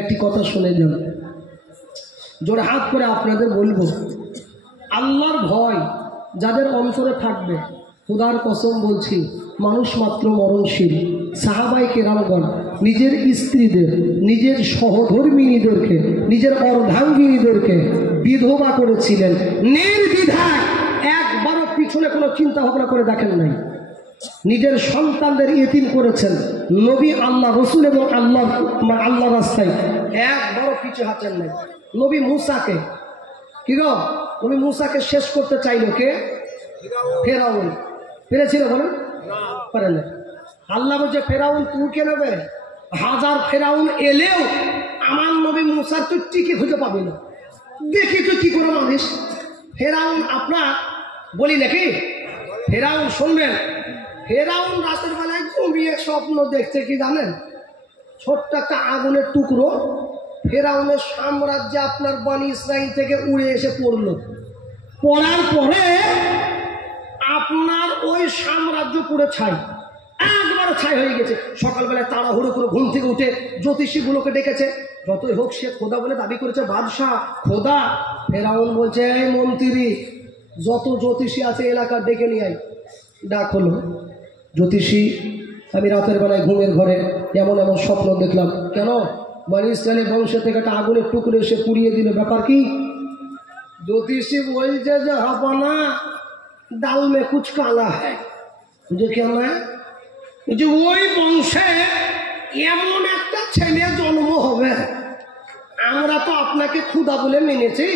একটি কথা শুনে যান, জোরে হাত করে আপনাদের বলবো, আল্লাহর ভয় যাদের অন্তরে থাকবে, খোদার কসম বলছি, মানুষ মাত্র মরণশীল। সাহাবায়ে কেরামগণ নিজের স্ত্রীদের, নিজের সহধর্মিণীদেরকে, নিজের অর্ধাঙ্গিনীদেরকে বিধবা করেছিলেন নির্দ্বিধায়, একবারও পিছনে কোনো চিন্তা ভাবনা করে দেখেন নাই। নিজের সন্তানদের ইতিম করেছেন নবী, আল্লাহ রসুল এবং আল্লাহ রাস্তায়, একবারও পিছু হাঁটেন নাই। নবী মুসাকে কি গো, নবী মুসাকে শেষ করতে চাইল কে? ফেরাউন। পেরেছিল বলেন? পারে না। আল্লাহ বলছে ফেরাউন তুই কে নেবে, হাজার ফেরাউন এলেও আমার নবী মুসার তুই টিকে খুঁজে পাবি না, দেখি তুই কি করে মানিস। ফেরাউন আপনার বলি নাকি, ফেরাউন শুনবেন, ফেরাউন রাতের বেলায় ঘুমিয়ে স্বপ্ন দেখছে কি জানেন? ছোট্ট একটা আগুনের টুকরো ফেরাউনের সাম্রাজ্যে আপনার বনি ইসরাইল থেকে উড়ে এসে পড়লো। পড়ার পরে আপনার ওই সাম্রাজ্য পুরো ছাই, একবারে ছাই হয়ে গেছে। সকালবেলায় তাড়াহুড়ো করে ঘুম থেকে উঠে জ্যোতিষীগুলোকে ডেকেছে, যতই হোক সে খোদা বলে দাবি করেছে, বাদশাহ খোদা। ফেরাউন বলছে এই মন্ত্রী, যত জ্যোতিষী আছে এলাকা ডেকে নিয়ে আয়। ডাক হলো, জ্যোতিষী আমি রাতের বেলায় ঘুমের ঘরে এমন এমন স্বপ্ন দেখলাম। কেন? বনি ইসরাইলের বংশ থেকে একটা আগুনের টুকরো এসে পুড়িয়ে দিল, ব্যাপার কি? জ্যোতিষী বলছে যে হাপানা ডাল মে কুছ কালা হ্যায়। বুঝে কেন? যে ওই বংশে এমন একটা ছেলে জন্ম হবে, আমরা তো আপনাকে ক্ষুধা বলে মেনেছি,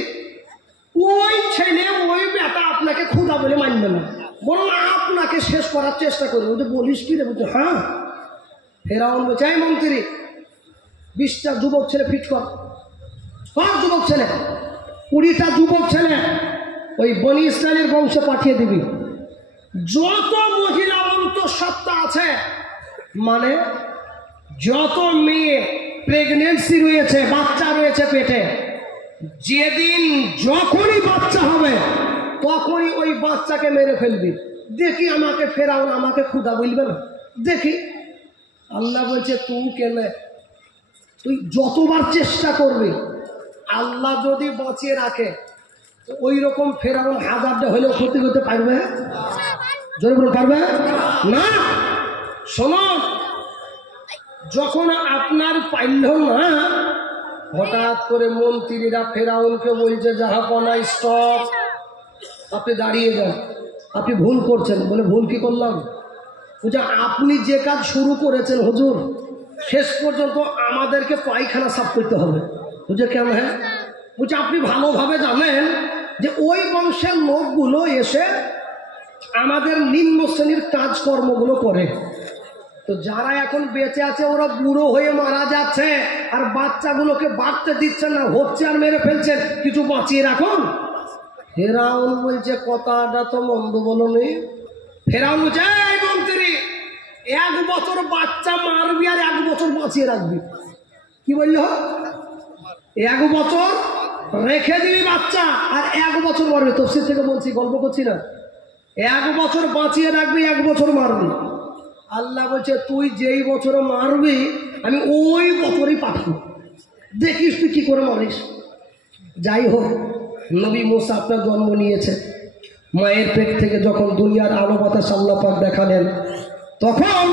ওই ছেলে ওই বেটা আপনাকে ক্ষুধা বলে মানবে না, বরং আপনাকে শেষ করার চেষ্টা করবে। বুঝে বলিস কি রে? বুঝে হ্যাঁ। ফেরাউন বলছে এই মন্ত্রী 20টা যুবক ছেলে ফিট কর, সব যুবক ছেলে, 20টা যুবক ছেলে ওই বনি ইসরাইলের বংশে পাঠিয়ে দিবি। যত মহিলা অন্তঃসত্ত্বা আছে, মানে যত মেয়ে প্রেগনেন্সি রয়েছে, বাচ্চা রয়েছে পেটে, যেদিন যখনই বাচ্চা হবে তখনই ওই বাচ্চাকে মেরে ফেলবি। দেখি আমাকে ফেরাউন আমাকে ক্ষুধা বলবে না, দেখি। আল্লাহ বলছে তুই কেন, তুই যতবার চেষ্টা করবি, আল্লাহ যদি বাঁচিয়ে রাখে ওই রকম ফেরাউন হাজারটা হলেও ক্ষতি করতে পারবে? জোরে বলে পারবে না। শোনো, যখন আপনার পাইল না, হঠাৎ করে মন্ত্রীরা ফেরাউনকে বলছে জাহাপনা স্টপ, আপনি দাঁড়িয়ে যান, আপনি ভুল করছেন। বলে ভুল কি করলাম? বলছে আপনি যে কাজ শুরু করেছেন হুজুর, শেষ পর্যন্ত আমাদেরকে পায়খানা সাফ করতে হবে। বুঝে কেন? হ্যাঁ। বলছে আপনি ভালোভাবে জানেন যে ওই বংশের লোকগুলো এসে আমাদের নিম্ন শ্রেণীর কাজকর্মগুলো করে, তো যারা এখন বেঁচে আছে ওরা বুড়ো হয়ে মারা যাচ্ছে, আর বাচ্চাগুলোকে বাঁচতে দিচ্ছেন না, হচ্ছে আর মেরে ফেলছেন, কিছু বাঁচিয়ে রাখুন। ফেরাউন বলছে কথাটা তো মন্দ বলনি। ফেরাউন বলছে এই মন্ত্রী 1 বছর বাচ্চা মারবি আর 1 বছর বাঁচিয়ে রাখবি। কি বলল? 1 বছর রেখে দিবি বাচ্চা আর 1 বছর মারবি। তফসির থেকে বলছি, গল্প করছি না। 1 বছর বাঁচিয়ে রাখবি, 1 বছর মারবি। আল্লাহ বলছে তুই যেই বছরে মারবি আমি ওই বছরই পাঠাবো, দেখিস তুই কি করে মারিস। যাই হোক, নবী মুসা আপনার জন্ম নিয়েছে, মায়ের পেট থেকে যখন দুনিয়ার আলো বাতাস আল্লাহ পাক দেখালেন, তখন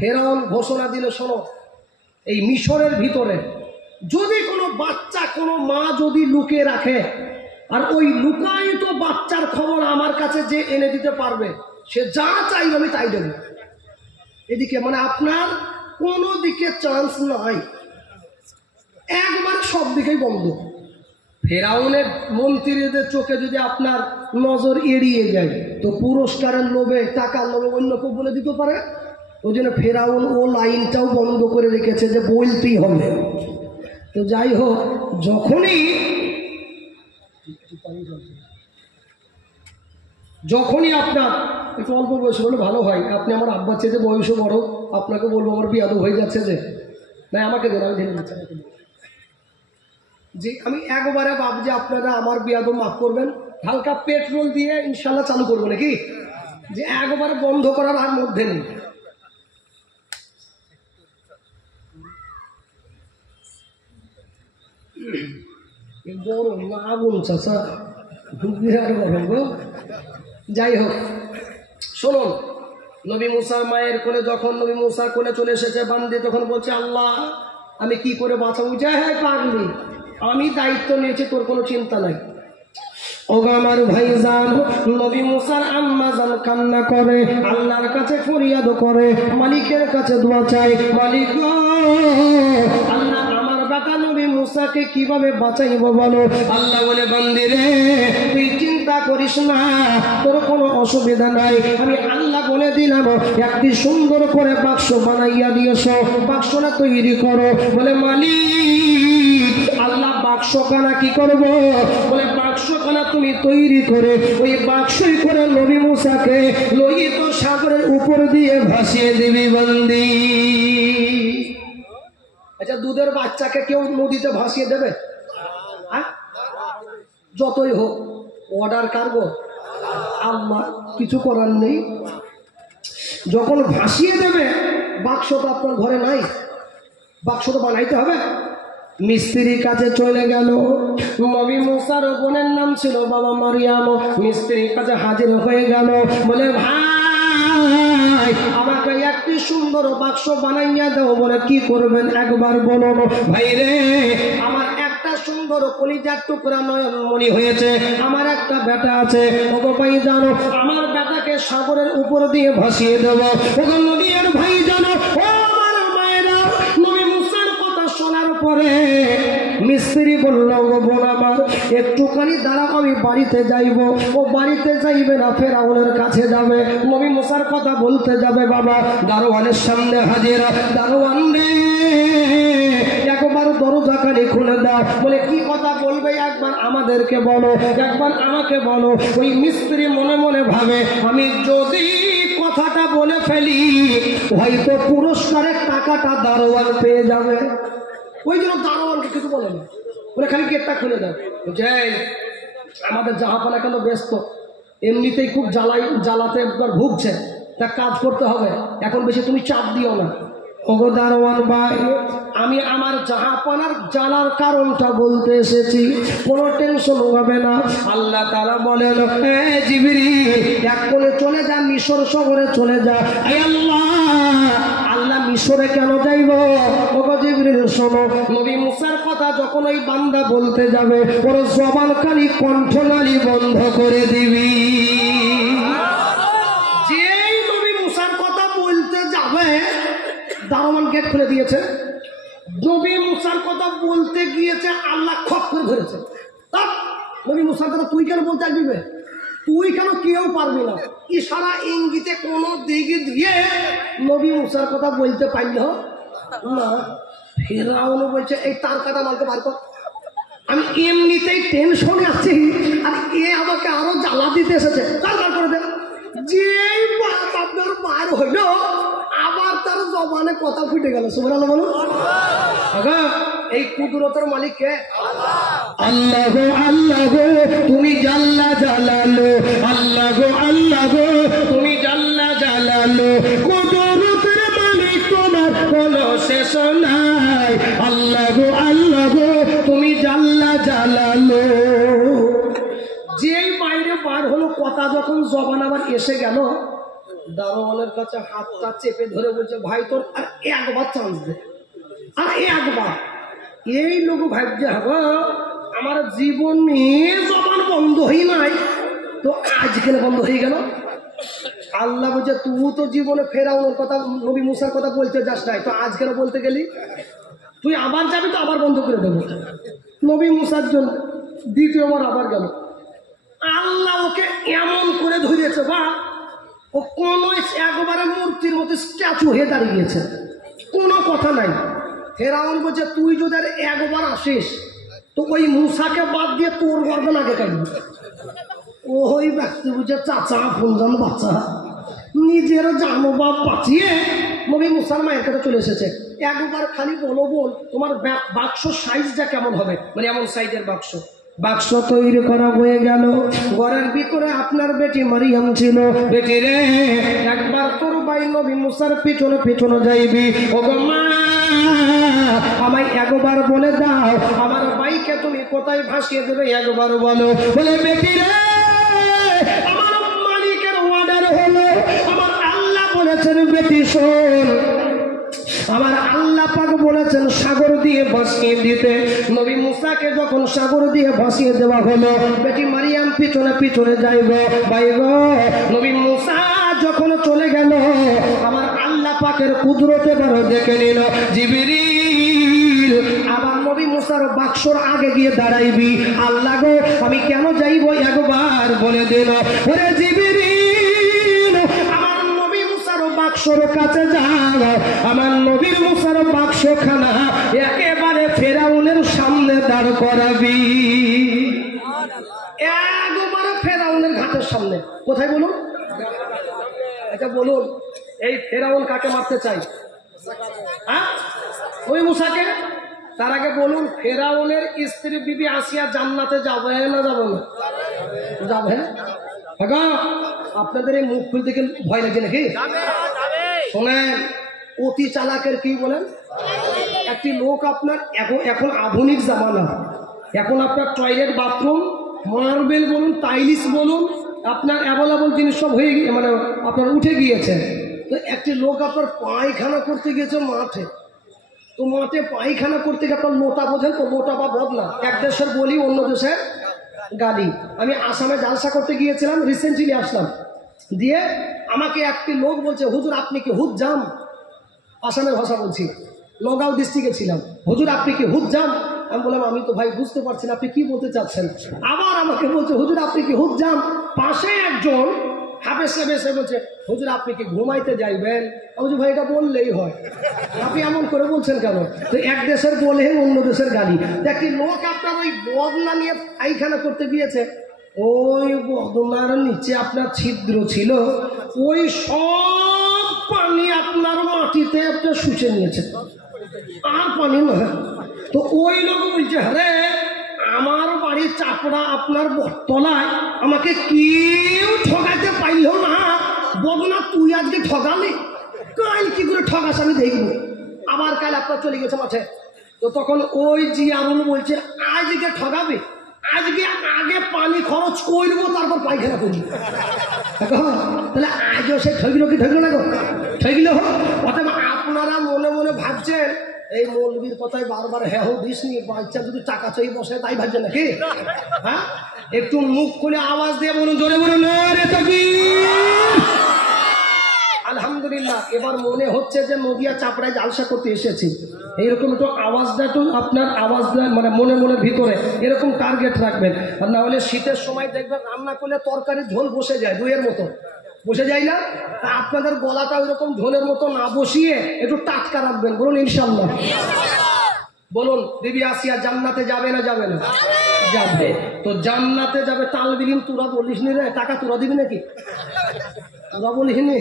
ফেরাউন ঘোষণা দিল শোনো, এই মিশরের ভিতরে যদি কোনো বাচ্চা কোনো মা যদি লুকিয়ে রাখে, আর ওই লুকায়িত বাচ্চার খবর আমার কাছে যে এনে দিতে পারবে, সে যা চাইবে আমি তাই দেব। এদিকে মানে আপনার কোনো দিকে চান্স নাই, একবারে সব দিকেই বন্ধ। ফেরাউনের মন্ত্রীদের চোখে যদি আপনার নজর এড়িয়ে যায়, তো পুরস্কারের লোভে, টাকার লোভে অন্য কেউ বলে দিতে পারে। ওই জন্য ফেরাউন ও লাইনটাও বন্ধ করে রেখেছে যে বলতেই হবে। তো যাই হোক, যখনই আপনার একটু অল্প বয়স হলে ভালো হয়, আপনি আমার আব্বার চেয়ে বয়সও বড়, আপনাকে বলবো আমার বিয়াদব হয়ে যাচ্ছে যে না, আমাকে দেন, আমি ঢেলে দিচ্ছি যে আমি একবারে ভাবছি আপনারা আমার বিয়াদব মাফ করবেন, হালকা পেট্রোল দিয়ে ইনশাল্লাহ চালু করবো নাকি, যে একবারে বন্ধ করার আর মধ্যে নেই। গরম না আগুন চাচা, বিরাট গরম গো। যাই হোক, শুনুন, নবী মুসার মায়ের কোলে যখন নবী মুসার কোলে চলে এসেছে বান্দি, তখন বলছে আল্লাহ আমি কি করে বাঁচাবো? যা হ্যাঁ পাগলি, আমি দায়িত্ব নিয়েছি, তোর কোনো চিন্তা নাই। ওগো আমার ভাইজান, নবী মুসার আম্মা জান কান্না করে, আল্লাহর কাছে ফরিয়াদ করে, মালিকের কাছে দোয়া চায়, মালিক গো, আল্লাহ আমার বেটা নবী মুসাকে কিভাবে বাঁচাইব বলো। আল্লাহ বলে বান্দি রে তুই চিন্তা করিস না, তোর কোনো অসুবিধা নাই, আমি আল্লাহ বলে দিলাম একটি সুন্দর করে বাক্স বানাইয়া দিয়েছ, বাক্সটা তৈরি করো। বলে মালিক আল্লাহ বাক্সখানা কি করব? বলে বাক্সখানা তুমি তৈরি করে ওই বাক্সই করে নবী মুসাকে লোহিত সাগরের উপর দিয়ে ভাসিয়ে দিবি বান্দি। আচ্ছা, দুধের বাচ্চাকে কেউ নদীতে ভাসিয়ে দেবে? যতই হোক অর্ডার কারবো আল্লাহ, কিছু করার নেই। যখন ভাসিয়ে দেবে, বাক্স তো আপনার ঘরে নাই, বাক্স তো বানাইতে হবে। মিস্ত্রির কাছে চলে গেল, নবী মুসার বোনের নাম ছিল বাবা মারিয়াম, মিস্ত্রির কাছে হাজির হয়ে গেল। বলে ভাই আমাকে একটি সুন্দর বাক্স বানাইয়া দাও। বলে কি করবেন একবার বলুন। ভাই রে আমার একটা সুন্দর কলিজার টুকরা নয়নমণি হয়েছে, আমার একটা বেটা আছে, ওগো ভাই জানো আমার বেটাকে সাগরের উপর দিয়ে ভাসিয়ে দেবো। ওগো নদীর ভাই জানো, ও আমার মায়েরা, নবী মুসার কথা শোনার পরে মিস্ত্রি বলল ও বোন আমার একটুখানি দাঁড়াও, আমি বাড়িতে যাইব। ও বাড়িতে যাইবে না, ফেরাউনের কাছে যাবে, নবী মুসার কথা বলতে যাবে। বাবা দারোয়ানের সামনে হাজির, দারোয়ান রে একবার দরজাখানি খুলে দাও। বলে কি কথা বলবে একবার আমাদেরকে বলো, একবার আমাকে বলো। ওই মিস্ত্রি মনে মনে ভাবে আমি যদি কথাটা বলে ফেলি হয়তো পুরস্কারের টাকাটা দারোয়ান পেয়ে যাবে, ওই জন্য দারোয়ানকে কিছু বলেনি, বলে খালি গেটটা খুলে দাও। যাই আমাদের জাহাপানা কেন ব্যস্ত, এমনিতেই খুব জ্বালাতে একবার ভুগছে, তা কাজ করতে হবে, এখন বেশি তুমি চাপ দিও না। ওগো দারোয়ান ভাই, আমি আমার জাহাপানার জ্বালার কারণটা বলতে এসেছি, কোনো টেনশন হবে না। আল্লাহ তাআলা বলেন হে জিবরিল এক কোণে চলে যা, মিশর শহরে চলে যা। আল্লাহ আল্লাহ মিশরে কেন যাইব? ওগো জিবরিল শোনো, নবী মুসার কথা যখন ওই বান্দা বলতে যাবে ওর জবানখানি কণ্ঠনালী বন্ধ করে দিবি। যেই নবী মুসার কথা বলতে যাবে দারোয়ান গেট খুলে দিয়েছে, নবী মুসার কথা বলতে গিয়েছে, আল্লাহ খপ করে ধরেছে। নবী মুসার কথা তুই কেন বলতে আসবি? তুই কেন? কেউ পারবি না। ইশারা ইঙ্গিতে কোন দিকে দিয়ে নবী মুসার কথা বলতে পারল না। ফেরাউন বলছে এই তার কাটা মালকে বার কর। আমি এমনিতেই টেনশনে আছি, আর এ আমাকে আরো জ্বালা দিতে এসেছে, তার বার করে দে। যেই আপনার বার হইল আবার তার জবানে কথা ফুটে গেল। সুবহানাল্লাহ বলো। এই কুদরতের মালিক কে? আল্লাহ গো আল্লাহ গো তুমি জাল্লা জালালো, আল্লাহ গো আল্লাহ গো তুমি জাল্লা জালালো, কুদরতের মালিক তোমার কোনো শেষ নাই, আল্লাহ গো আল্লাহ গো তুমি জাল্লা জালালো। যেই বাইরে বার হলো কথা যখন জবান আবার এসে গেল, দারোয়ানের কাছে হাতটা চেপে ধরে বলছে ভাই তোর আর একবার চান্স দে, আর একবার। এই লোক ভাবছে হবো আমার জীবনে জবান বন্ধ হই নাই, তো আজকে বন্ধ হয়ে গেল। আল্লাহ বলছে তুই তো জীবনে ফেরাউনের কথা নবী মুসার কথা বলতে যাস নাই, তো আজকে বলতে গেলি, তুই আবার যাবি তো আবার বন্ধ করে দেবো। নবী মুসার জন্য দ্বিতীয়বার আবার গেল, আল্লাহ ওকে এমন করে ধরেছে বা ও কোন একবারে মূর্তির মতো স্ট্যাচু হয়ে দাঁড়িয়েছে, কোনো কথা নাই। ফেরাউন বলছে তুই যদি আর একবার আসিস তো ওই মুসাকে বাদ দিয়ে তোর গর্দন আগে কাটবি। ওই ব্যক্তি বুঝে চাচা ফুলজান বাচ্চা নিজের জানো বাপ বাঁচিয়ে নবী মুসার মায়ের কাছে চলে এসেছে। একবার খালি বলো বল তোমার বাক্স সাইজটা কেমন হবে, মানে এমন সাইজের বাক্স। বাক্স তৈরি করা হয়ে গেল, ঘরের ভিতরে আপনার বেটি মারিয়াম ছিল। বেটি রে একবার তোর ভাই নবী মুসার পিছনে পিছনে যাইবি। ওগো মা আমায় একবার বলে দাও আমার ভাইকে তুমি কোথায় ভাসিয়ে দেবে, একবার বলো। বলে বেটি রে, আমার মালিকের অর্ডার হলো, আমার আল্লাহ বলেছেন বেটি শোন, আমার আল্লাহ পাক বলেছেন সাগর দিয়ে ভাসিয়ে দিতে। নবী মুসাকে যখন সাগর দিয়ে ভাসিয়ে দেওয়া হলো, বেটি মারিয়াম পিছনে পিছনে যাইব বাইব। নবী মুসা যখন চলে গেল, আমার আল্লাহ পাকের কুদরতে বড় দেখে নিল জিবরিল আবার নবী মুসার বাক্সর আগে গিয়ে দাঁড়াইবি। আল্লাহ গো আমি কেন যাইব একবার বলে দিল। ওরে জিবরিল আমার নবী মুসার বাক্সর কাছে যাও, আমার নবীর মুসার বাক্সখানা একেবারে ফেরাউনের সামনে দাঁড় করাবি। একবারে ফেরাউনের ঘাটের সামনে। কোথায় বলুন? এটা বলুন, এই ফেরাউন কাকে মারতে চাই? হ্যাঁ, ওই মুসাকে। তার আগে বলুন, ফেরাউনের স্ত্রী বিবি আসিয়া জান্নাতে যাবে না যাবে না? যাবে। আপনাদের এই মুখ খুলতে গেলে ভয় লাগে নাকি? শোনেন, অতি চালাকের কি বলেন? একটি লোক আপনার এখন আধুনিক জামানা, এখন আপনার টয়লেট বাথরুম মার্বেল বলুন টাইলিস বলুন আপনার অ্যাভেলেবল জিনিস সব হয়ে গিয়ে মানে আপনার উঠে গিয়েছে। তো একটি লোক আপনার পায়খানা করতে গিয়েছে মাঠে, তো মাঠে পায়খানা করতে গিয়ে আপনার লোটা বোঝেন তো, লোটা বা বদনা এক দেশের বলি অন্য দেশের গালি। আমি আসামে জালসা করতে গিয়েছিলাম, রিসেন্টলি আসলাম, দিয়ে আমাকে একটি লোক বলছে হুজুর আপনি কি হুদ জাম, আসামের ভাষা বলছি, নগাঁও ডিস্ট্রিক্টে ছিলাম, হুজুর আপনি কি হুদ জাম? আমি বললাম আমি তো ভাই বুঝতে পারছি না আপনি কি বলতে চাচ্ছেন। আবার আমাকে বলছে হুজুর আপনি কি হুদ জাম। পাশে একজন হাফেজ সাহেব এসে বলছে হুজুর আপনি কি ঘুমাইতে যাইবেন। আমি বলছি ভাই এটা বললেই হয়, আপনি এমন করে বলছেন কেন? তো এক দেশের বলে অন্য দেশের গালি। একটি লোক আপনার ওই বদনা নিয়ে পায়খানা করতে গিয়েছে, ওই বদনার নিচে আপনার ছিদ্র ছিল, ওই সব পানি আপনার মাটিতে আপনার শুষে নিয়েছে, আর পানি নয়। তো ওই লোক বলছে আরে আমার বাড়ির চাপড়া আপনার তলায়, আমাকে কেউ ঠকাইতে পাইল না, বদনা তুই আজকে ঠকালি, কাল কি করে ঠকাস আমি দেখবো। আবার কাল আপনার চলে গেছে মাঠে, তো তখন ওই জিয়ারুল বলছে আজকে ঠকাবে, আজকে আগে পানি খরচ করবো তারপর পায়খানা করবো। তাহলে আজও সে ঠকলো কি ঠকলো না গো? ঠকলো হোক। অথবা আপনারা মনে মনে ভাবছেন এই মৌলবীর কথায় বারবার হ্যাঁ হো দিস নি, বাচ্চা যদি টাকা চাই বসে তাই ভাবছেন নাকি? হ্যাঁ, একটু মুখ খুলে আওয়াজ দিয়ে বলুন, জোরে বলুন নারে তাকবীর। আলহামদুলিল্লাহ, এবার মনে হচ্ছে যে নদিয়া চাপড়ায় জালসা করতে এসেছি। এইরকম একটু আওয়াজটা একটু আপনার আওয়াজটা মানে মনে মনে ভিতরে এরকম টার্গেট রাখবেন, আর না হলে শীতের সময় দেখবেন রান্না করলে তরকারি ঝোল বসে যায়, দইয়ের মতো বসে যায় না? আপনাদের গলাটা ওইরকম ঝোলের মতো না বসিয়ে একটু টাটকা রাখবেন। বলুন ইনশাল্লাহ। বলুন বিবি আসিয়া জান্নাতে যাবে না যাবে না? যাবে। তো জান্নাতে যাবে, তাল বিলিম তোরা বলিস নি রে, টাকা তোরা দিবি নাকি? তোরা বলিস নি,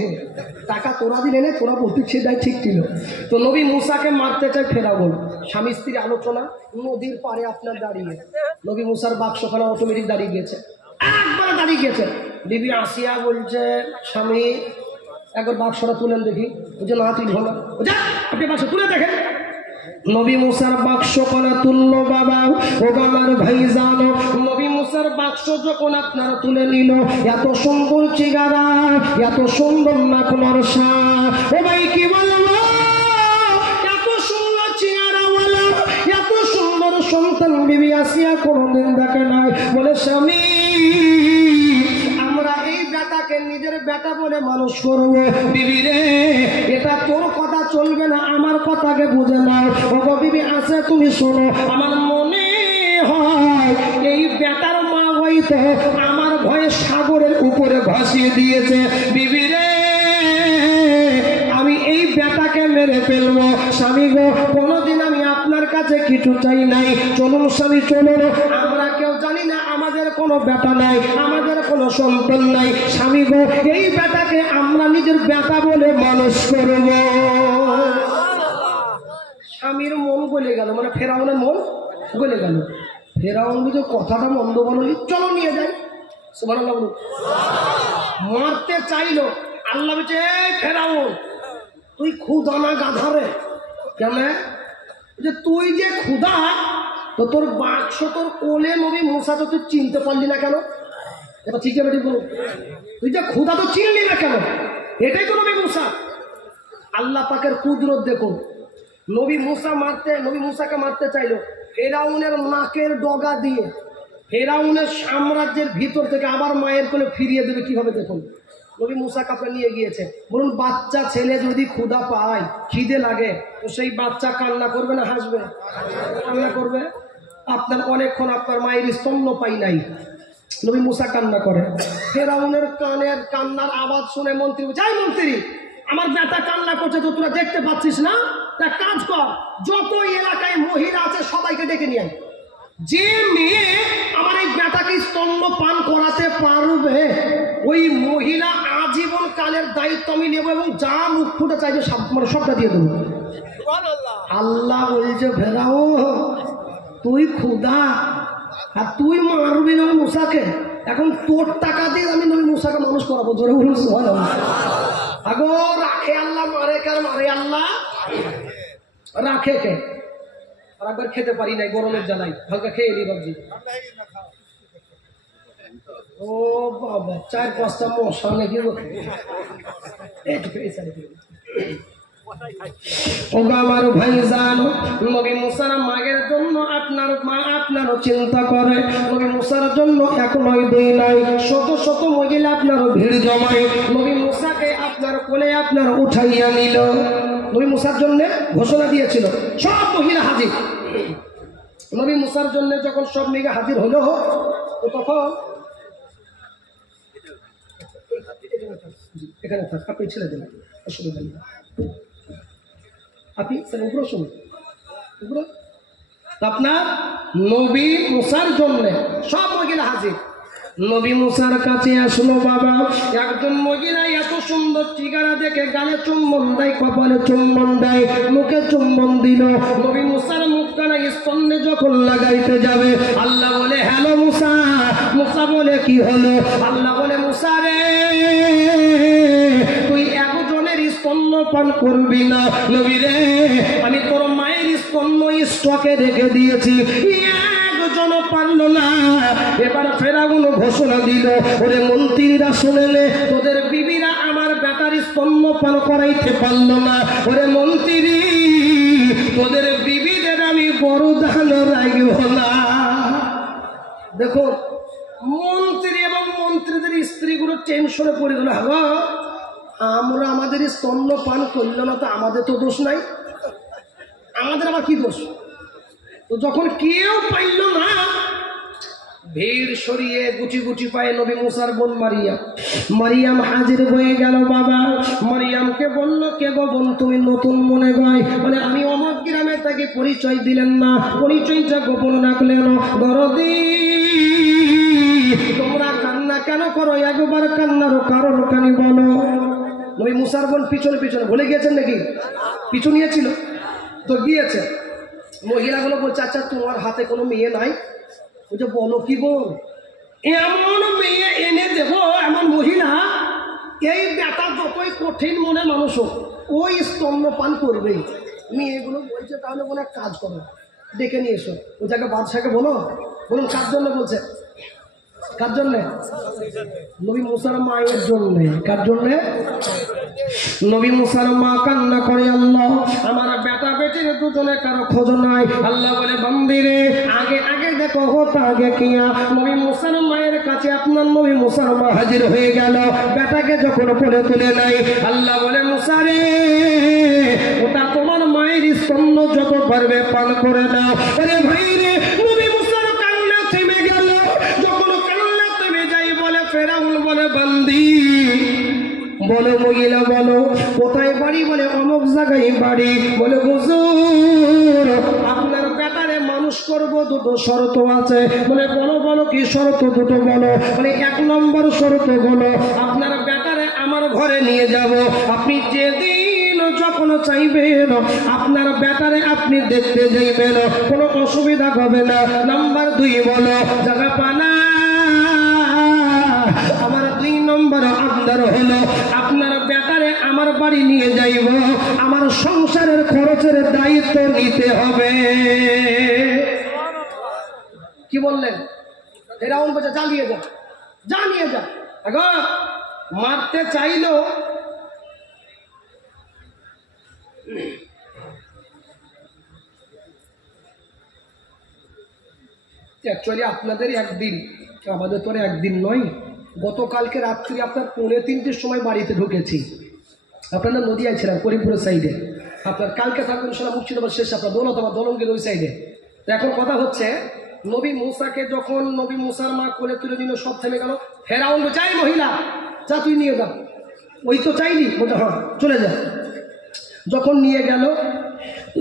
টাকা তোরা দিলে না, তোরা বলতে সেটাই ঠিক ছিল। তো নবী মুসাকে মারতে চাই ফেরাউন, স্বামী স্ত্রীর আলোচনা নদীর পাড়ে আপনার দাঁড়িয়ে, নবী মুসার বাক্সখানা অটোমেটিক দাঁড়িয়ে গিয়েছে, একবার দাঁড়িয়ে গিয়েছে। বিবি আসিয়া বলছে স্বামী একবার বাক্সটা তুলেন দেখি। বলছে না তুলব না। আপনি বাক্স তুলে দেখেন। নবী মুসার বাক্স কলা তুললো বাবা, ও আমার ভাই জানো, নবী মুসার বাক্স যখন আপনারা তুলে নিল, এত সুন্দর চেহারা, এত সুন্দর নাক নরসা, ও ভাই কি বলবো, এত সুন্দর চেহারাওয়ালা, এত সুন্দর সন্তান বিবি আসিয়া কোনোদিন দেখে নাই। বলে স্বামী আমরা এই বেটাকে নিজের বেটা বলে মানুষ করবো। বিবি রে এটা তোর কথা চলবে না, আমার কথাকে বুঝে নাও। ওগো বিবি আছে তুমি শোনো, আমার মনে হয় এই বেটার মা হয়তো আমার ভয়ে সাগরের উপরে ভাসিয়ে দিয়েছে। বিবি রে আমি এই বেটাকে মেরে ফেলবো। স্বামী গো কোনোদিন আমি আপনার কাছে কিছু চাই নাই, চলুন স্বামী চলুন, আমরা কেউ জানি না আমাদের কোনো বেটা নাই, আমাদের কোনো সন্তান নাই, স্বামী গো এই বেটাকে আমরা নিজের বেটা বলে মানুষ করব। স্বামীর মন গলে গেল, মানে ফেরাউনের মন গলে গেল। ফেরাউন বুঝে কথাটা মন্দ বলি, চলো নিয়ে যাই। সুবহানাল্লাহ বলুন। মারতে চাইলো, আল্লাহ বলছে ফেরাউন তুই খুদানা গাধারে, কেন যে তুই যে ক্ষুধা, তো তোর বাক্স তোর কোলে নবী মুসা, তো তুই চিনতে পারলি না কেন? এটা ঠিক আছে বলুন, তুই যে ক্ষুধা তো চিনলি না কেন? এটাই তো নবী মুসা। আল্লাহ পাকের কুদরত দেখুন, নবী মুসাকে মারতে চাইলো ফেরাউনের নাকের ডগা দিয়ে, ফেরাউনের সাম্রাজ্যের ভিতর থেকে আবার মায়ের কোলে ফিরিয়ে দেবে কিভাবে দেখুন। নবী মুসা কাপে নিয়ে গিয়েছে। বলুন, বাচ্চা ছেলে যদি ক্ষুধা পায়, খিদে লাগে, তো সেই বাচ্চা কান্না করবে না হাসবে? কান্না করবে। আপনার অনেকক্ষণ আপনার মায়ের স্তন্য পাই নাই, নবী মুসা কান্না করে। ফেরাউনের কান্নার আওয়াজ শুনে মন্ত্রী বলছে, এই মন্ত্রী, আমার বেটা কান্না করছে তো তোরা দেখতে পাচ্ছিস না? তা কাজ কর, যত এলাকায় মহিলা আছে সবাইকে ডেকে নিয়ে আয়। যে মেয়ে আমার এই বেটাকে স্তন্য পান করাতে পারবে, ওই মহিলা আজীবন কালের দায়িত্ব আমি নেব এবং যা মুখ ফুটে চাইবে মানে সবটা দিয়ে দেবো। আল্লাহ বলছে, ফেরাও তুই ক্ষুধা আর তুই মারবি নবী মুসাকে, এখন তোর টাকা দিয়ে আমি নবী মুসাকে মানুষ করাবো। ধরে বলুন সুবহানাল্লাহ। আগো রাখে আল্লাহ, মারে কার মারে আল্লাহ, রাখে কে? আর একবার খেতে পারি নাই গরমের জ্বালাই, হালকা খেয়ে নি বাবজি। ও বাবা, 4-5টা মশা নাকি? আমার ভাইজান, নবী মুসার মায়ের জন্য আপনার মা আপনারও চিন্তা করে। নবী মুসার জন্য 1 নয় 2 নয়, শত শত মহিলা আপনারও ভিড় জমায়। নবী মুসাকে আপনার কোলে আপনার উঠাইয়া নিল। নবী মুসার জন্য ঘোষণা দিয়েছিল সব মহিলা হাজির। নবী মুসার জন্য যখন সব মেয়ে হাজির হলো, তো তখন এখানে থাক, আপনি ছেড়ে দেন, অসুবিধা নেই। আপনি উপরে শুনুন, উপরে আপনার নবী মুসার জন্য সব মহিলা হাজির। নবী মুসার কাছে আসলো বাবা, একজন মহিলা এত সুন্দর চেহারা দেখে গালে চুম্বন দেয়, কপালে চুম্বন দেয়, মুখে চুম্বন দিল। নবী মুসার মুখখানা স্তন্যে যখন লাগাইতে যাবে, আল্লাহ বলে, হ্যালো মুসা। মুসা বলে, কি হলো? আল্লাহ বলে, মুসা রে, তুই একজনের স্তন্য পান করবি না। নবী রে, আমি তোর মায়ের স্তন্য স্টকে রেখে দিয়েছি, একজন পারল না। এবার ফেরাউন ঘোষণা দিল, ওরে মন্ত্রীরা শুনে নে, তোদের বিবিরা আমার বেটার স্তন্য পান করাইতে পারল না। ওরে মন্ত্রী, তোদের বিবিদের আমি বড় দান রাখব না। দেখো, মন্ত্রী এবং মন্ত্রীদের স্ত্রীগুলো টেনশনে পড়ে গেল, আমরা আমাদের স্তন্য পান করলো না, তো আমাদের তো দোষ নাই, আমাদের আবার কি দোষ? তো যখন কেউ পাইল না, ভিড় সরিয়ে গুটি গুটি পায়ে নবী মুসার বোন মারিয়াম হাজির হয়ে গেল। বাবা মারিয়ামকে বলল, কে গো বোন, তুমি নতুন মনে হয়? মানে আমি অমুক গ্রামে, তাকে পরিচয় দিলেন না, পরিচয়টা গোপন রাখলেন। দরদি, তোমরা কান্না কেন করো? একবার কান্নার কারণ কানি বলো। নবী মুসার বোন পিছনে পিছনে ভুলে গিয়েছেন নাকি? পিছু নিয়েছিল তো গিয়েছে। মহিলাগুলো বলছে, আচ্ছা তোমার হাতে কোনো মেয়ে নাই? বলছে, বলো কি বোন, এমন মেয়ে এনে দেব, এমন মহিলা, এই বেটা যতই কঠিন মনে মানুষ হোক, ওই স্তন্যপান করবেই। মেয়েগুলো বলছে, তাহলে কোনো এক কাজ করো, ডেকে নিয়ে এসো। ওই জায়গায় বাদশাকে বলো। বলুন, কার জন্য বলছে? কার জন্যে? নবী মুসার মায়ের জন্যে। কার জন্যে? নবী মুসার মা কান্না করে, আল্লাহ আমার বেটা বেটির দুজনে কারো খোঁজ নাই। আল্লাহ বলে, বান্দিরে, আগে আগে দেখো হতা আগে কিয়া। নবী মুসার মায়ের কাছে আপনার নবী মুসার মা হাজির হয়ে গেল। বেটাকে যখন কোলে তুলে নাই, আল্লাহ বলে, মুসা রে, ওটা তোমার মায়ের স্তন্য, যত পারবে পান করে দাও। আরে ভাই রে, নবী মুসার কান্না থেমে গেল। যখন কান্না থেমে যাই, বলে ফেরাউন বলে, বান্দি বলো, মহিলা বলো, কোথায় বাড়ি? বলে, অমুক জায়গায় বাড়ি। বলে, হুজুর, আপনার বেটারে মানুষ করব, দুটো শর্ত আছে। বলে, বলো বলো, কি শর্ত? দুটো বলো। বলে, 1 নম্বর শর্ত বলো, আপনার বেটারে আমার ঘরে নিয়ে যাব, আপনি যেদিন যখন চাইবেন আপনার বেটারে আপনি দেখতে যাইবেন, কোনো অসুবিধা হবে না। নাম্বার 2 বলো, জায়গা পানা। আমার 2 নম্বর আপনার হলো, আপনার বেটারে আমার বাড়ি নিয়ে যাইব, আমার সংসারের খরচের দায়িত্ব নিতে হবে। কি বললেন? ফেরাউন বলছে যা নিয়ে যা, যা নিয়ে যা। এখন মারতে চাইলো, অ্যাকচুয়ালি আপনাদের একদিন, আমাদের তো একদিন নয়। গতকালকে রাত্রি আপনার 2:30-র সময় বাড়িতে ঢুকেছি। আপনারা নদিয়ায় ছিলাম, করিমপুরের সাইডে। আপনার কালকে থাকবেন সেটা মুর্শিদাবাদ শেষ, আপনার দৌলতাবাদ দলঙ্গের ওই সাইডে। তো এখন কথা হচ্ছে, নবী মুসাকে যখন নবী মুসার মা কোলে তুলে নিল, সব থেমে গেল। ফেরাউন চাই মহিলা, যা তুই নিয়ে যা। ওই তো চাইনি, বলতে হ্যাঁ চলে যা। যখন নিয়ে গেল,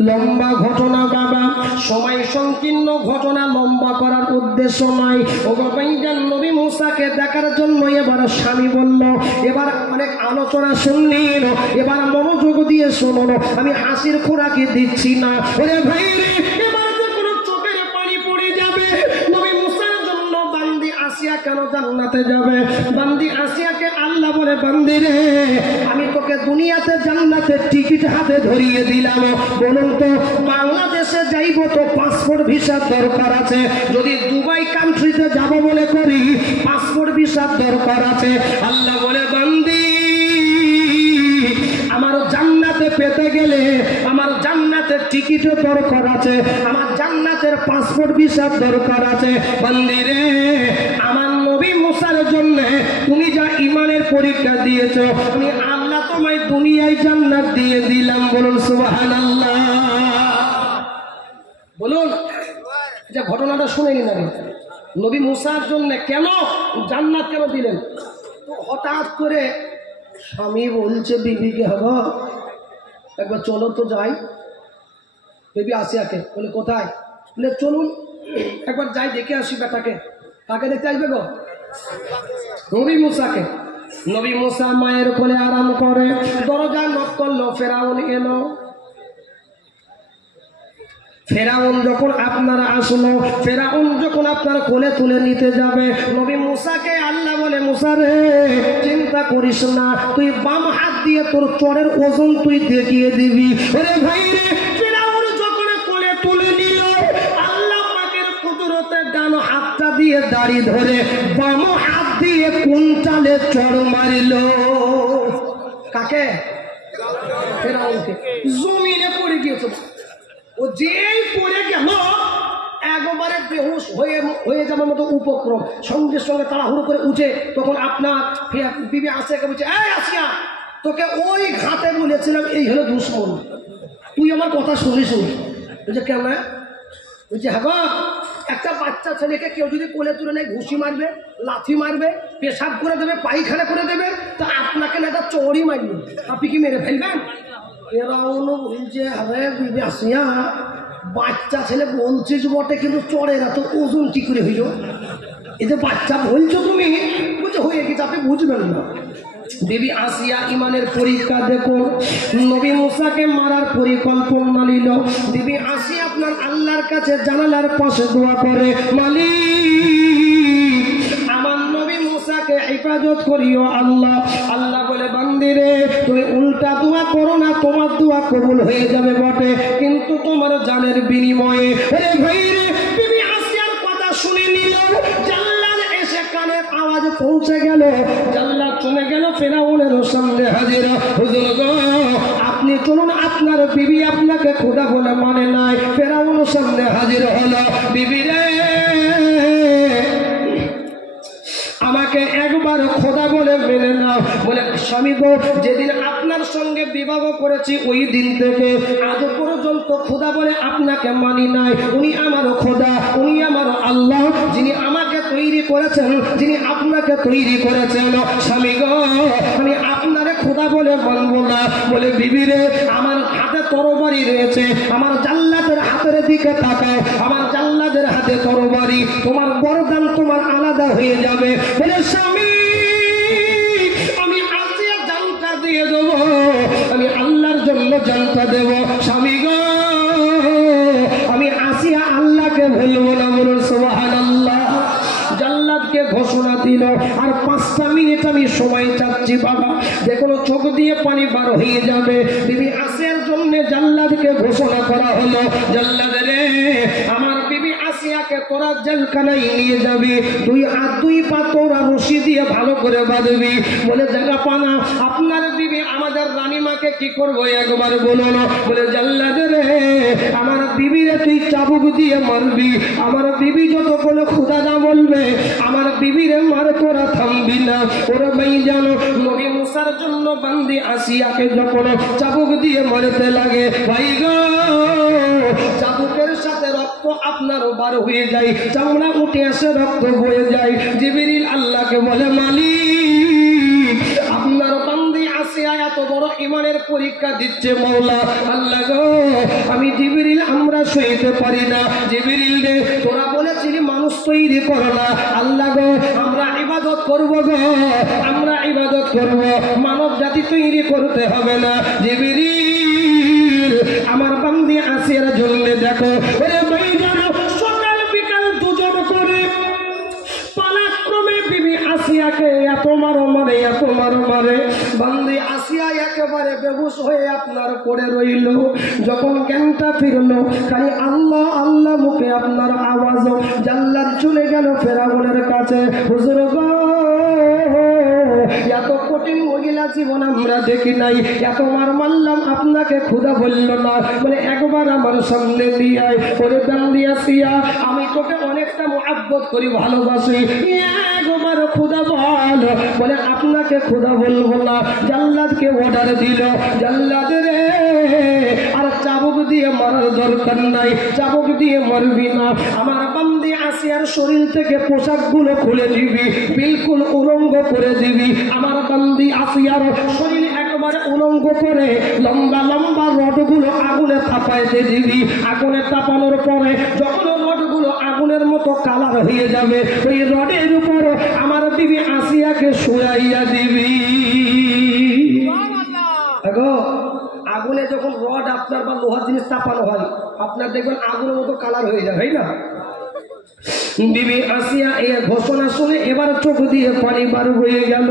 লম্বা ঘটনা বাবা, সময় সংকীর্ণ ঘটনা লম্বা করার উদ্দেশ্য নয়। ও বাবাইজান নবী মুসাকে দেখার জন্য এবার স্বামী বলল, এবার অনেক আলোচনা শুনলেন, এবার মনোযোগ দিয়ে শুনুন, আমি হাসির খোরাকি দিচ্ছি না। ওরে ভাই রে, এবার যে কোনো চোখের পানি পড়ে যাবে। নবী মুসার জন্য বান্দি আসিয়া কেন জান্নাতে যাবে? বান্দি আসিয়াকে আল্লাহ বলে, বান্দি রে, আমি তোকে দুনিয়াতে জান্নাতের টিকিট হাতে ধরিয়ে দিলাম। বলুন তো, বাংলাদেশে যাইব তো পাসপোর্ট ভিসার দরকার আছে। যদি দুবাই কান্ট্রিতে যাব বলে করি, পাসপোর্ট ভিসার দরকার আছে। আল্লাহ বলে, বান্দি আমার জান্নাতে পেতে গেলে আমার জান্নাতের টিকিটও দরকার আছে, আমার জান্নাতের পাসপোর্ট ভিসার দরকার আছে। বান্দি রে, আমার নবী মুসার জন্য তুমি যা ইমানের পরীক্ষা দিয়েছো, আমি আল্লাহ তোমায় দুনিয়ায় জান্নাত দিয়ে দিলাম। বলুন সুবহানাল্লাহ। বলুন, যে ঘটনাটা শুনে নিন আগে। নবী মুসার জন্য কেন জান্নাত কেন দিলেন? তো হঠাৎ করে স্বামী বলছে বিবিকে, হবো একবার চলো তো যাই। বেবি আসিয়াকে বলে, কোথায়? বলে চলুন একবার যাই, দেখে আসি বেটাকে। কাকে দেখতে আসবে গো? নবী মুসাকে। নবী মুসা মায়ের কোলে আরাম করে, দরজা নক করলো, ফেরাউন এলো। ফেরাউন যখন আপনারা আসলো, ফেরাউন যখন আপনার কোলে তুলে নিতে যাবে, নবী মুসাকে আল্লাহ বলে, মুসা রে, চিন্তা করিস না, তুই বাম হাত দিয়ে তোর চরের ওজন তুই দেখিয়ে দিবি। ওরে ভাই রে, ফেরাউন যখন কোলে তুলে নিল, আল্লাহ পাকের কুদরতে ডান হাতটা দিয়ে দাড়ি ধরে বাম হাত দিয়ে কুঞ্চালে চড় মারিল। কাকে? ফেরাউনকে। জমিনে পড়ে গিয়েছে। ও যেই পড়ে গেল, একবারে বেহুশ হয়ে যাওয়ার মতো উপক্রম। সঙ্গে সঙ্গে তাড়াহুড়ো করে উঠে, তখন আপনার বিবি আসিয়াকে বলছে, এই আসিয়া, তোকে ওই ঘাটে বলেছিলাম এই হলো দুশ্মন, তুই আমার কথা শুনিস। বলছে কেন? বলছে হ্যাঁ গো, একটা বাচ্চা ছেলেকে কেউ যদি কোলে তুলে নেয়, ঘুষি মারবে, লাথি মারবে, পেশাব করে দেবে, পায়খানা করে দেবে, তো আপনাকে না একটা চড়ি মারবে, আপনি কি মেরে ফেলবেন? ফেরাউন বলছে, আরে বিবি আসিয়া, বাচ্চা ছেলে বলছিস বটে, কিন্তু চড়ের এত ওজন কি করে হইল? এতে বাচ্চা বলছো তুমি? বলছে হয়ে গেছে, আপনি বুঝবেন না। বিবি আসিয়া ইমানের পরীক্ষা দেখুন, নবী মুসাকে মারার পরিকল্পনা নিল। বিবি আসিয়া আপনার আল্লাহর কাছে জানালার পাশে দোয়া করে, মালিক আমার নবী মুসাকে হেফাজত করিও আল্লাহ। আল্লাহ বলে, বান্দিরে, তুমি উল্টা দোয়া করো না, তোমার দোয়া কবুল হয়ে যাবে বটে, কিন্তু তোমার জানের বিনিময়ে। আরে ভাই রে, বিবি আসিয়ার কথা শুনে নিল, জাল্লাদ এসে কানে আওয়াজ পৌঁছে গেল, জাল্লাদ চলে গেল ফেরাউনের সামনে হাজির। হুজুর গো, আপনি চলুন, আপনার বিবি আপনাকে খোদা বলে মানে নাই। ফেরাউনের সামনে হাজির হলো। বিবি রে, আমাকে একবার খোদা বলে মেনে নাও। বলে, স্বামী গো, যেদিন আপনার সঙ্গে বিবাহ করেছি ওই দিন থেকে আজ পর্যন্ত খোদা বলে আপনাকে মানি নাই। উনি আমার খোদা, উনি আমার আল্লাহ, যিনি আমাকে তৈরি করেছেন, যিনি আপনাকে তৈরি করেছেন। স্বামী গো, আমি আপনারে খোদা বলে মানব না। বলে, বিবি রে, আমার হাতে তরবারি রয়েছে, আমার জাল্লাদের হাতের দিকে তাকাও, আমার জাল্লাদের হাতে তরবারি, তোমার বরদান তোমার আলাদা হয়ে যাবে। বলে, স্বামী, আমি আসিয়া জানটা দিয়ে দেবো, আমি আল্লাহর জন্য জানটা দেব। স্বামী গো, আমি আসিয়া আল্লাহকে ভুলবো না। বলুন সুবহানাল্লাহ। জাল্লাদকে ঘোষণা দিল, আর 5টা মিনিট আমি সময় চাচ্ছি বাবা, যে কোনো চোখ দিয়ে পানি বার হয়ে যাবে। বিবি আসিয়ার জন্য জাল্লাদকে ঘোষণা করা হলো, জাল্লাদ রে, আমার বিবি আসিয়াকে তোরা জেলখানায় নিয়ে যাবি, 2 হাত 2 পা তোরা রশি দিয়ে ভালো করে বাঁধবি। বলে জায়গা পানা, আপনার বিবি আমাদের রানীমাকে কি করবো একবার বলুন। বলে জাল্লাদ রে, আমার বিবিরে তুই চাবুক দিয়ে মারবি, আমার বিবি যতক্ষণ খোদা না বলবে আমার বিবিরে মার তোরা থামবি না। ওরা ভাই জানো, নবী মুসার জন্য বান্দি আসিয়াকে যখন চাবুক দিয়ে মারতে লাগে, ভাই গো, চাবুকের সাথে রক্ত আপনারও বার হয়ে যায়, চামড়া উঠে আসে, রক্ত বয়ে যায়। জিবরিল আল্লাহকে বলে, মালিক, আপনার বান্দি আসিয়া এত বড় ইমানের পরীক্ষা দিচ্ছে মওলা। আল্লাহ গো, আমি জিবরিল আমরা সইতে পারি না। জিবরিল রে, তোরা বলেছিলি মানুষ তৈরি করো না। আল্লাহ গো, আমরা ইবাদত করব গো, আমরা ইবাদত করব, মানব জাতি তৈরি করতে হবে না। জিবরিল আমার বান্দি আসিয়ার জন্য দেখো, ওরে ভাই জানো, সকাল বিকাল 2 জন করে পালাক্রমে বিবি আসিয়াকে এত মারো মারে, এত মারো মারে, বান্দি আসিয়া একেবারে বেহুশ হয়ে আপনার পড়ে রইল। যখন জ্ঞানটা ফিরলো, খালি আল্লাহ আল্লাহ মুখে আপনার আওয়াজ। জাল্লাদ চলে গেল ফেরাউনের কাছে, হুজুর গো, এত কঠিন মহিলা জীবন আমরা দেখি নাই, এত মার মারলাম আপনাকে ক্ষুধা বলল না। বলে একবার আমার সামনে দিয়ে আয়। ওরে বান্দি আসিয়া, আমি তোকে অনেকটা মুহাব্বত করি, ভালোবাসি, একবার ক্ষুধা বল। বলে আপনাকে ক্ষুধা বলবো না। জাল্লাদকে অর্ডার দিল, জাল্লাদ রে, আর চাবুক দিয়ে মারার দরকার নাই, চাবুক দিয়ে মারবি না। আমার বান্দি আসিয়ার শরীর থেকে পোশাকগুলো খুলে দিবি, বিলকুল উলঙ্গ করে দিবি। আমার বান্দি আসিয়ার শরীর একবারে উলঙ্গ করে লম্বা লম্বা রডগুলো আগুনে তাপাইতে দিবি। আগুনে তাপানোর পরে যখন রডগুলো আগুনের মতো কালার হয়ে যাবে, ওই রডের উপর আমার বিবি আসিয়াকে শুয়াইয়া দিবি। আগুনে যখন রড আপনার বা লোহার জিনিস চাপানো হয়, আপনার দেখবেন আগুনের মতো কালার হয়ে যায়, তাই না? বিবি আসিয়া এই ঘোষণা শুনে এবার চোখ দিয়ে পানি বার হয়ে গেল।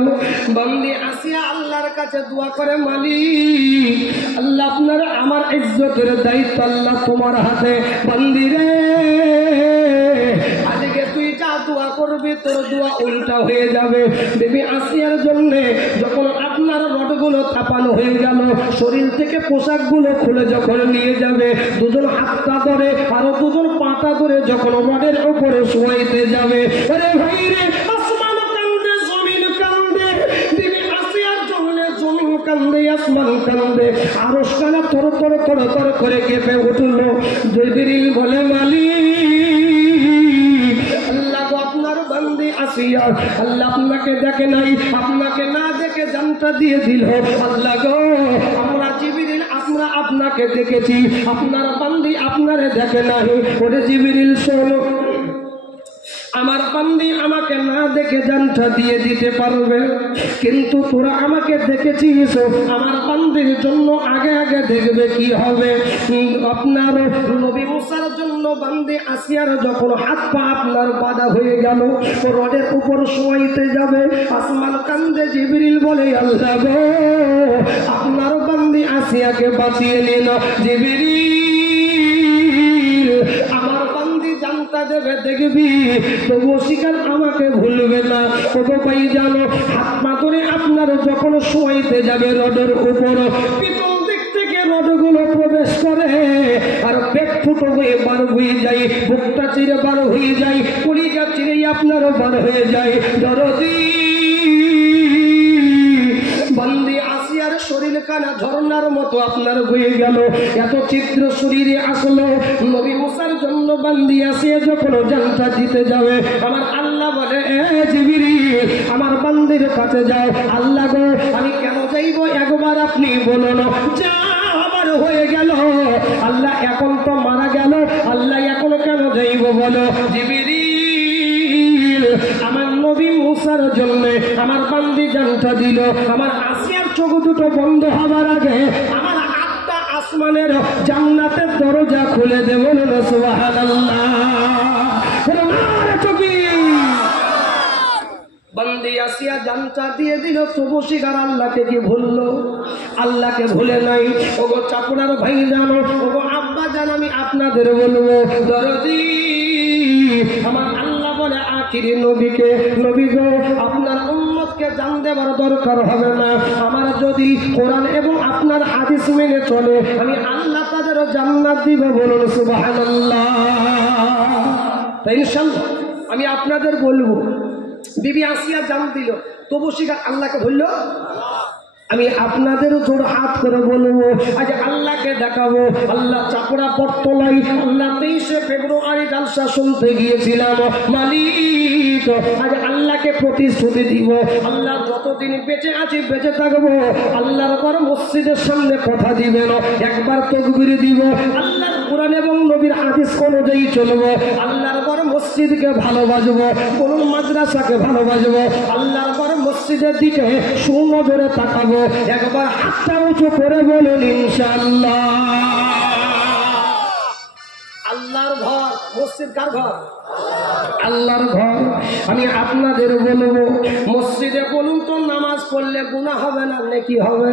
বান্দি আসিয়া আল্লাহর কাছে দোয়া করে, মালিক আল্লাহ, আপনার আমার ইজ্জতের দায়িত্ব আল্লাহ তোমার হাতে। বান্দি রে, আজকে তুই যা দোয়া করবি তোর দোয়া উল্টা হয়ে যাবে। বিবি আসিয়ার জন্য যখন আপনার রডগুলো তাপানো হয়ে গেল, শরীর থেকে পোশাকগুলো খুলে যখন নিয়ে যাবে, 2 জন হাতটা ধরে আরো 2 জন পাটা ধরে যখন রডের উপরে শোয়াইতে যাবে, আরে ভাই রে, আসমান কান্দে, জমিন কান্দে, বিবি আসিয়ার জন্য জমিন কান্দে, আসমান কান্দে, আরশ কানা থর থর থর থর করে কেঁপে উঠল। জিবরিল বলে, মালিক আল্লাহ গো, আপনার বান্দি আসিয়া, আল্লাহ আপনাকে দেখে নাই, আপনাকে না দেখে জানটা দিয়ে দিল। আল্লাহ গো, আমরা জিবরিল আমরা আপনাকে দেখেছি, আপনার বান্দি আপনারে দেখে নাই। ওরে জিবরিল শোনো, আমার বান্দি আমাকে না দেখে জানটা দিয়ে দিতে পারবে, কিন্তু তোরা আমাকে দেখেছিস, আমার বান্দির জন্য আগে আগে দেখবে কি হবে। আপনার নবী মুসার জন্য বান্দি আসিয়ার যখন হাত পা আপনার বাঁধা হয়ে গেল, রডের উপর শোয়াইতে যাবে, আসমান কান্দে। জিবরিল বলে, আল্লাহ গো, আপনার বান্দি আসিয়াকে বাঁচিয়ে নিল। জিবরিল আমার বান্দি জানতা দেবে দেখবি, তবুও শিকার আমাকে ভুলবে না। কত পাই জানো, হাত পা ধরে আপনার যখন শোয়াইতে যাবে রডের উপর, পিছন দিক থেকে রডগুলো প্রবেশ করে আর পেট ফুটো হয়ে বার হয়ে যায়, বুকটা চিরে বার হয়ে যায়, কলিজা চিরে আপনার বার হয়ে যায়। দরদি বান্দি আসিয়ার শরীর কানা ঝর্ণার মতো আপনার হয়ে গেল, এত চিত্র শরীরে আসলো। নবী মুসার জন্য বান্দি আসিয়া যখন জানটা দিতে যাবে, আমার আল্লাহ বলে, এ জিবরিল আমার বান্দির কাছে যাও। আল্লাহ গো, আমি কেন যাইব একবার আপনি বলুন। যা আমার হয়ে গেল, আল্লাহ এখন তো মারা গেল, আল্লাহ এখন কেন যাইব বলো। জিবরিল আমার নবী মুসার জন্য আমার বান্দি জানটা দিল। আমার আসিয়ার চোখ দুটো বন্ধ হবার আগে আমার 8টা আসমানের জান্নাতের দরজা খুলে দেব। সুবহানাল্লাহ। আসিয়া জানটা দিয়ে দিল, তবু শিকার আল্লাহকে কি ভুললো? আল্লাহকে ভুলে নাই। ওগো চাপড়ার ভাই জানো, ওগো আব্বা জান, আমি আপনাদের বলবো, দরদি আমার আল্লাহ বলে আখিরি নবীকে, নবী গো আপনার উম্মতকে জান দেবার দরকার হবে না। আমার যদি কোরআন এবং আপনার হাদিস মেনে চলে, আমি আল্লাহ তাদেরও জান্নাত দিব। বলুন সুবহানাল্লাহ। তাই ইনশাআল্লাহ আমি আপনাদের বলবো, বিবি আসিয়া জান দিল, তবু শিকার আল্লাহকে বললো। আমি আপনাদেরও জোর হাত করে বলবো, আজ আল্লাহকে দেখাবো। আল্লাহ চাপড়া পট্টলাই আল্লাহ 23শে ফেব্রুয়ারি জালসা শুনতে গিয়েছিলাম। মালিক আজ আল্লাহকে প্রতিশ্রুতি দিব, আল্লাহ যতদিন বেঁচে আছি বেঁচে থাকবো, আল্লাহর পর মসজিদের সামনে কথা দিবেন, একবার তাকবীর দিব, আল্লাহর কোরআন এবং নবীর হাদিস অনুযায়ী চলবো, আল্লাহর পর মসজিদকে ভালোবাসবো, বলুন মাদ্রাসাকে ভালোবাসবো, আল্লাহর পর মসজিদের দিকে সুনজরে তাকাবো। একবার হাতটা উঁচু করে বলুন ইনশাআল্লাহ। আল্লাহর ঘর, মসজিদ কার ঘর? আল্লাহর ঘর। আমি আপনাদের বলবো, মসজিদে বলুন তো নামাজ পড়লে গুনাহ হবে না নেকি হবে?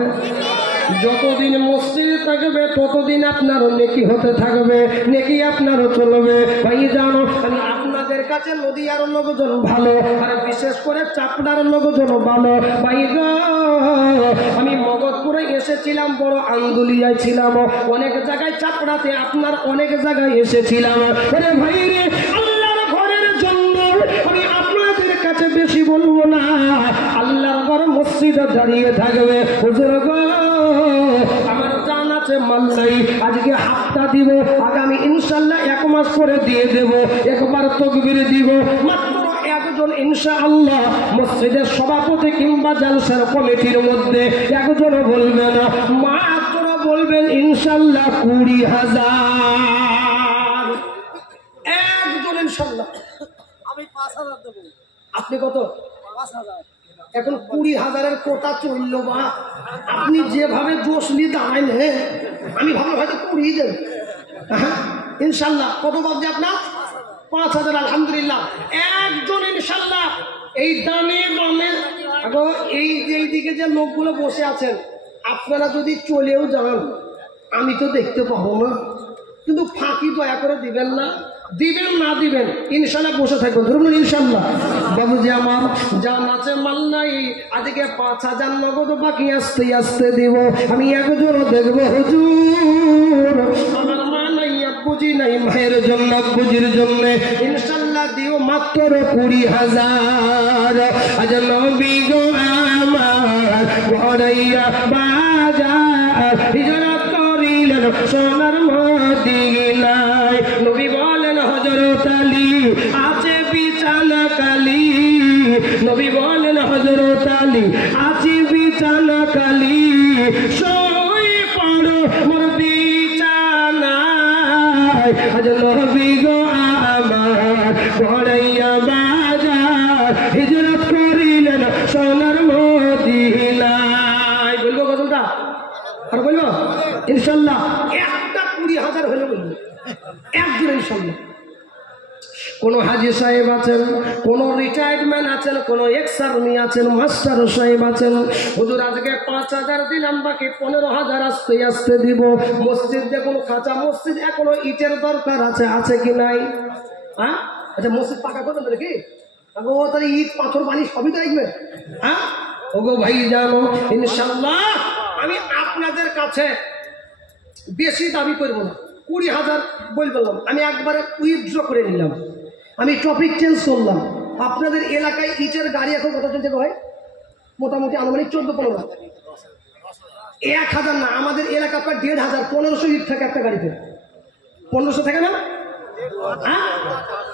যতদিন মসজিদে থাকবে ততদিন আপনারও নেকি হতে থাকবে, নেকি আপনারও চলবে। ভাই জানো, আমি আপনাদের কাছে নদীয়ার লোকজন ভালো, আর বিশেষ করে চাপড়ার লোকজন ভালো। ভাই গো, আমি মগধপুরে এসেছিলাম, বড় আন্দুলিয়ায় ছিলাম, অনেক জায়গায় চাপড়াতে আপনার অনেক জায়গায় এসেছিলাম। আরে ভাই রে, আল্লাহর ঘরের জন্য আমি আপনাদের কাছে বেশি বলবো না, আল্লাহর ঘর মসজিদে দাঁড়িয়ে থাকবে। হুজুর গো, আমার জান আছে মাল নাই, আজকে হাতটা দিব, আগামী ইনশাআল্লাহ 1 মাস পরে দিয়ে দেব। একবার তাকবীর দিব, মাত্র একজন ইনশাআল্লাহ মসজিদের সভাপতি কিংবা জালসার কমিটির মধ্যে একজনও বলবে না, মাত্র বলবেন ইনশাআল্লাহ 20,000। একজন ইনশাআল্লাহ। আমি 5,000 দেব। আপনি কত? 5,000। এখন 20,000-এর কোটা চললো বা আপনি যেভাবে জোশ নিয়ে দাঁড়াইলেন, আমি ভাবলাম হয়তো 20 দেন। ইনশাআল্লাহ কত ভাবছে আপনার? 5,000। আলহামদুলিল্লাহ, একজন ইনশাআল্লাহ। এই দামে বামে এই যে দিকে যে লোকগুলো বসে আছেন, আপনারা যদি চলেও যান আমি তো দেখতে পাবো না, কিন্তু ফাঁকি দয়া করে দিবেন না, দিবেন না দিবেন ইনশাআল্লাহ বসে থাকবেন। ধরুন ইনশাআল্লাহ। বাবুজি আমার জান আছে মাল নাই, আজকে 5,000 নগদ বাকি, আস্তে আস্তে দিব। আমি একজনও দেখবো, হুজুর আমার মা নাই, আব্বুজি নাই, মায়ের জন্য আব্বুজির জন্য ইনশাআল্লাহ দিও মাত্র 20,000। আজ নবী গো আমার ঘরাইয়া বাজার হিজরত করিলেন সোনার মদিনায়। নবী বলেন হযরত আলী আছে বিছানা কালি, নবী বলেন হযরত আলী আছে বিছানা কালি, শুয়ে পড়ো মোর বিছানায়। আজ নবী গো আমার ঘরাইয়া বাজার হিজরত করিলেন সোনার মদিনায়। বলবো গজলটা আর বলবো ইনশাআল্লাহ। একটা 20,000 হলে বলবো একজন ইনশাআল্লাহ। কোনো হাজি সাহেব আছেন, কোনো রিটায়ারমেন্ট আছেন, কোনো এক্স আর্মি আছেন, মাস্টার সাহেব আছেন, হুজুর আজকে 5,000 দিলাম, বাকি 15,000 আস্তে আস্তে দিব। মসজিদ দেখুন কাঁচা মসজিদ, এখনো ইটের দরকার আছে, আছে কি নাই? হ্যাঁ, আচ্ছা মসজিদ পাকা করবেন নাকি? ও তাহলে ইট পাথর বালি সবই তো দেখবে। হ্যাঁ ওগো ভাই জানো, ইনশাআল্লাহ আমি আপনাদের কাছে বেশি দাবি করবো না, 20,000 বললাম। আমি একবারে উইথড্র করে নিলাম, আমি টপিক চেঞ্জ করলাম। আপনাদের এলাকায় ইটের গাড়ি এখন কত চলছে ভাই? মোটামুটি আনুমানিক 14-15। 1,000 না, আমাদের এলাকা প্রায় 1,500, 1,500 ইট থাকে একটা গাড়িতে। 1,500 থাকে না? হ্যাঁ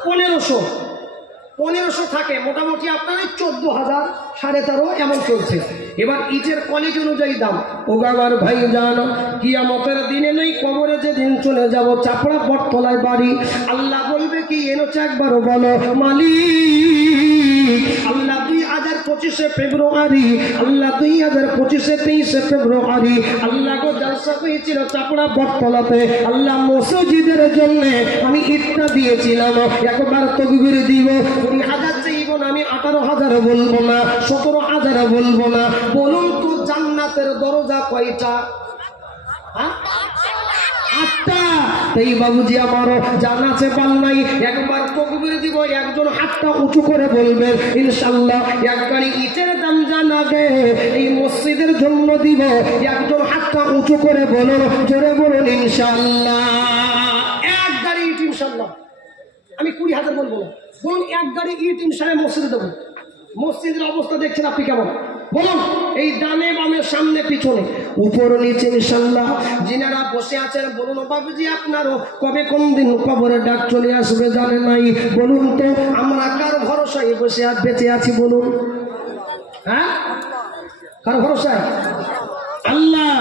1,500 থাকে মোটামুটি আপনার 14,000, 13,500 এমন চলছে। এবার ইটের কোয়ালিটি অনুযায়ী দাম। ও বাবার ভাই জানো, কিয়ামতের দিনে নেই, কবরে যেদিন চলে যাব, চাপড়া বটতলায় বাড়ি, আল্লাহ বলবে কি এনেছে একবারও বলো মালিক। আল্লাহ 2025 ফেব্রুয়ারি, আল্লাহ 2025 23 ফেব্রুয়ারি আল্লাহ গো জালসা হয়েছিল চাপড়া বটতলাতে, আল্লাহ মসজিদের জন্য আমি ইটটা দিয়েছিলাম, একবার তাকবীর দিব, 20,000 চাইব না, আমি আমি 18,000 বলবো না, 17,000 বলবো না। বলুন তো জান্নাতের দরজা কয়টা? 8টা। তাই বাবুজি আমারও জানা আছে পাল নাই, একবার তকবীর দিব, একজন হাতটা উঁচু করে বলবেন ইনশাআল্লাহ। এক গাড়ি ইটের দাম জানাবে এই মসজিদের জন্য দিব, একজন হাতটা উঁচু করে বলুন, জোরে বলুন ইনশাআল্লাহ। এক গাড়ি ইট ইনশাআল্লাহ। আমি 20,000 বলবো না, বলুন এক গাড়ি ইট ইনশাআল্লাহ মসজিদে দেবো। মসজিদের অবস্থা দেখছেন আপনি কেমন? বলুন এই ডানে বামে সামনে পিছনে উপর নিচে ইনশাআল্লাহ। যিনারা বসে আছেন বলুন বাবুজি আপনারও কবে কোন দিন কবরে ডাক চলে আসবে জানে নাই। বলুন তো আমরা কার ভরসায় বসে বেঁচে আছি বলুন? হ্যাঁ, কার ভরসায়? আল্লাহ।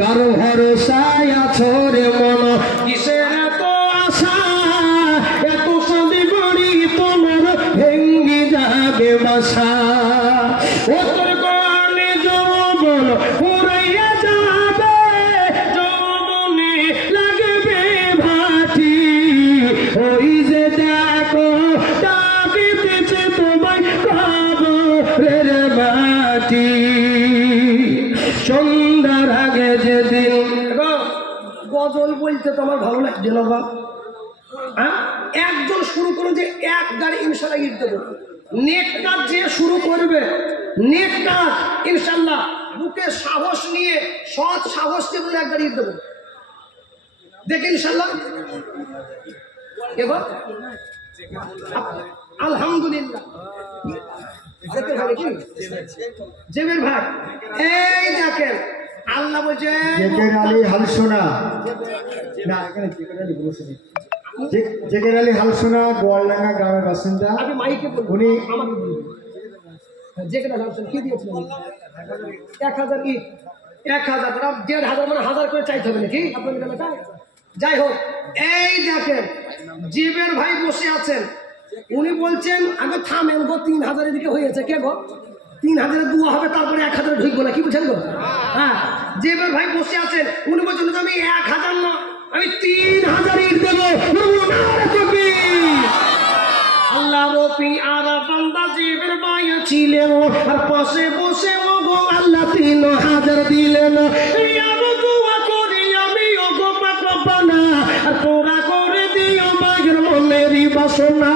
কার ভরসায় আছো রে মন, কিসের এত আশা, এত সাদে বাড়ি তোমার ভেঙ্গে যাবে বাসা। ও তোর গানে যৌবন পুরাইয়া যাবে, যৌবনে লাগবে ভাটি। ওই যে দেখো ডাকিতেছে তোমায় কবরের মাটি। সন্ধ্যার আগে যেদিন গজল বলতে তো আমার ভালো লাগছে না বাবা। হ্যাঁ, একজন শুরু করুন যে এক গাড়ি ইনশাআল্লাহ ইট দেবো। নেক কাজ যে শুরু করবে, নেক কাজ ইনশাআল্লাহ বুকে সাহস নিয়ে, সৎ সাহস দিয়ে বলে এক গাড়ি ইট দেবো। দেখে ইনশাআল্লাহ। এবার আলহামদুলিল্লাহ জেবের ভাই এই দেখেন আল্লাহ বলছে জেকের আলী হালসোনা, না এখানে জেকের আলী বলেছেন, জেকের আলী হালসোনা গোয়ালডাঙ্গা গ্রামের বাসিন্দা। আমি মাইকে বলবো, উনি আমাকে বলবো জেকের আলী হালসোনা কি দিয়েছিলেন? 1,000 ইট, 1,000 1,500 মানে 1000 করে চাইতে হবে নাকি আপনাদের এলাকায়? যাই হোক এই দেখেন জিবের ভাই বসে আছেন, উনি বলছেন আগে থামেন গো, 3,000 এদিকে হয়েছে। কে গো 3,000 দুয়া হবে তারপরে 1,000 ঢুকবো না, কি বলছেন গো? হ্যাঁ, জিবের ভাই বসে আছেন, উনি বলছেন আমি 1,000 না আমি 3,000 ইট দেবো। আল্লাহ রবি আর বান্দা জিবের ভাই ছিলেন আর পাশে বসে ও গো আল্লাহ 3,000 দিলেন। তোরা করে দিও মায়ের মনেরই বাসনা,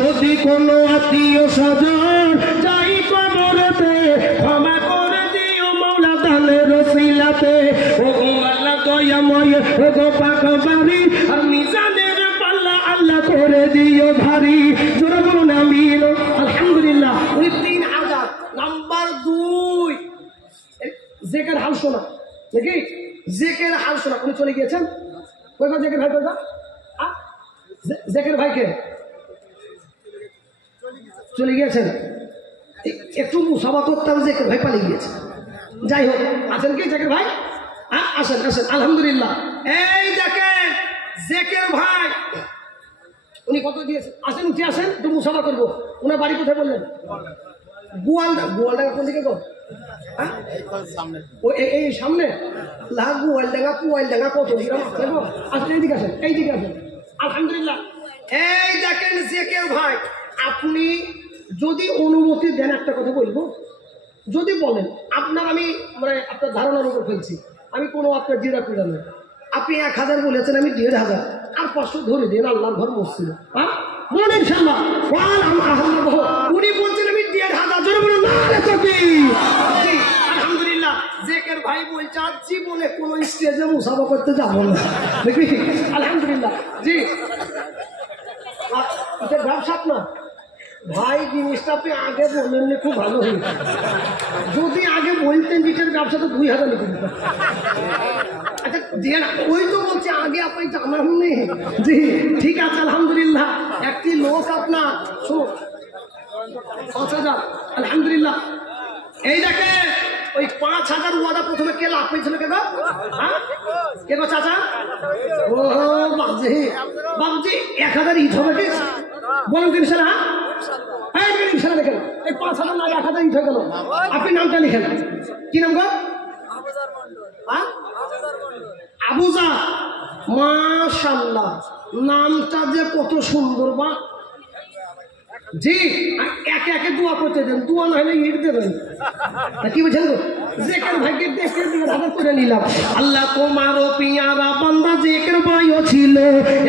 যদি কোনো আত্মীয় স্বজন যাই কবরেতে ক্ষমা করে দিও মৌলা দানের রসিলাতে। ও গো আল্লাহ দয়াময়, ও গো পাকবাড়ি আর মিজানের পাল্লা আল্লাহ করে দিও ভারী। জোরে বলুন আমিন। আলহামদুলিল্লাহ। উনি 3,000। নাম্বার 2 জেকের হালসোনা, দেখি জেকের হালসোনা উনি চলে গিয়েছেন। কইবা জেকের ভাই, কইবা জেকের ভাইকে চলে গিয়েছেন। একটু মুসাফা করতাম, জেকের ভাই পালিয়ে গিয়েছে। যাই হোক আছেন কি জেকের ভাই? আসেন আসেন আলহামদুলিল্লাহ। এই দেখেন জেকের ভাই উনি কত দিয়েছেন। আসেন উঠে আসেন, একটু মুসাফা করবো। ওনার বাড়ি কোথায় বললেন? গোয়ালডাঙ্গা কোন দিকে গো? এই সামনে গোয়ালডাঙ্গা পুয়ালডাঙ্গা কত দেখো। আসেন এইদিকে আসেন, এইদিকে আসেন। আলহামদুলিল্লাহ। এই দেখেন জেকের ভাই, আপনি যদি অনুমতি দেন একটা কথা বলবো, যদি বলেন আপনার, আমি মানে আপনার ধারণার উপর ফেলছি, আমি কোনো আপনার জিরা পিড়া নেই। আপনি 1,000 বলেছেন, আমি 1,500 আর 500 ধরে দিন, আল্লাহর ঘর মসজিদ। হ্যাঁ বলেন ইনশাআল্লাহ। উনি বলছেন আমি 1,500। জোরে বলুন নারে তাকবীর। আলহামদুলিল্লাহ। জেকের ভাই বলছে আজ জীবনে কোনো স্টেজে মুসাফা করতে যাবো না, দেখবি? আলহামদুলিল্লাহ। জি এটা ব্যবসা না ভাই, জিনিসটা আপনি আগে বললেন খুব ভালো হয়েছে। যদি আগে বলতেন জিটের ব্যবসা তো 2,000 লিখে দিতেন। আচ্ছা দিয়ে না, ওই তো বলছে আগে আপনি জানাননি। জি ঠিক আছে আলহামদুলিল্লাহ। একটি লোক আপনার 5,000 আলহামদুলিল্লাহ। এই দেখে ওই 5,000 ওয়াদা প্রথমে কে লাভ পেয়েছিল? কে গো? হ্যাঁ কে গো চাচা? ও বাবজি, বাবজি 1,000 ইট হবে কি বলেন কি ইনশাআল্লাহ? হ্যাঁ ইনশাআল্লাহ লিখেন। এই 5,000 না 1,000 ইট হয়ে গেল। আপনি নামটা লিখেন, কি নাম গো? আবুজা। মাশাআল্লাহ, নামটা যে কত সুন্দর। বা জি, আর একে একে দোয়া করতে দেন, দোয়া না হলে ইট দেবেন। কি বলছেন গো? জেকের ভাগ্যে দেখে দিয়ে হাজার করে নিলাম। আল্লাহ তোমারও পিয়ারা বান্দা জেকের বয়স ছিল,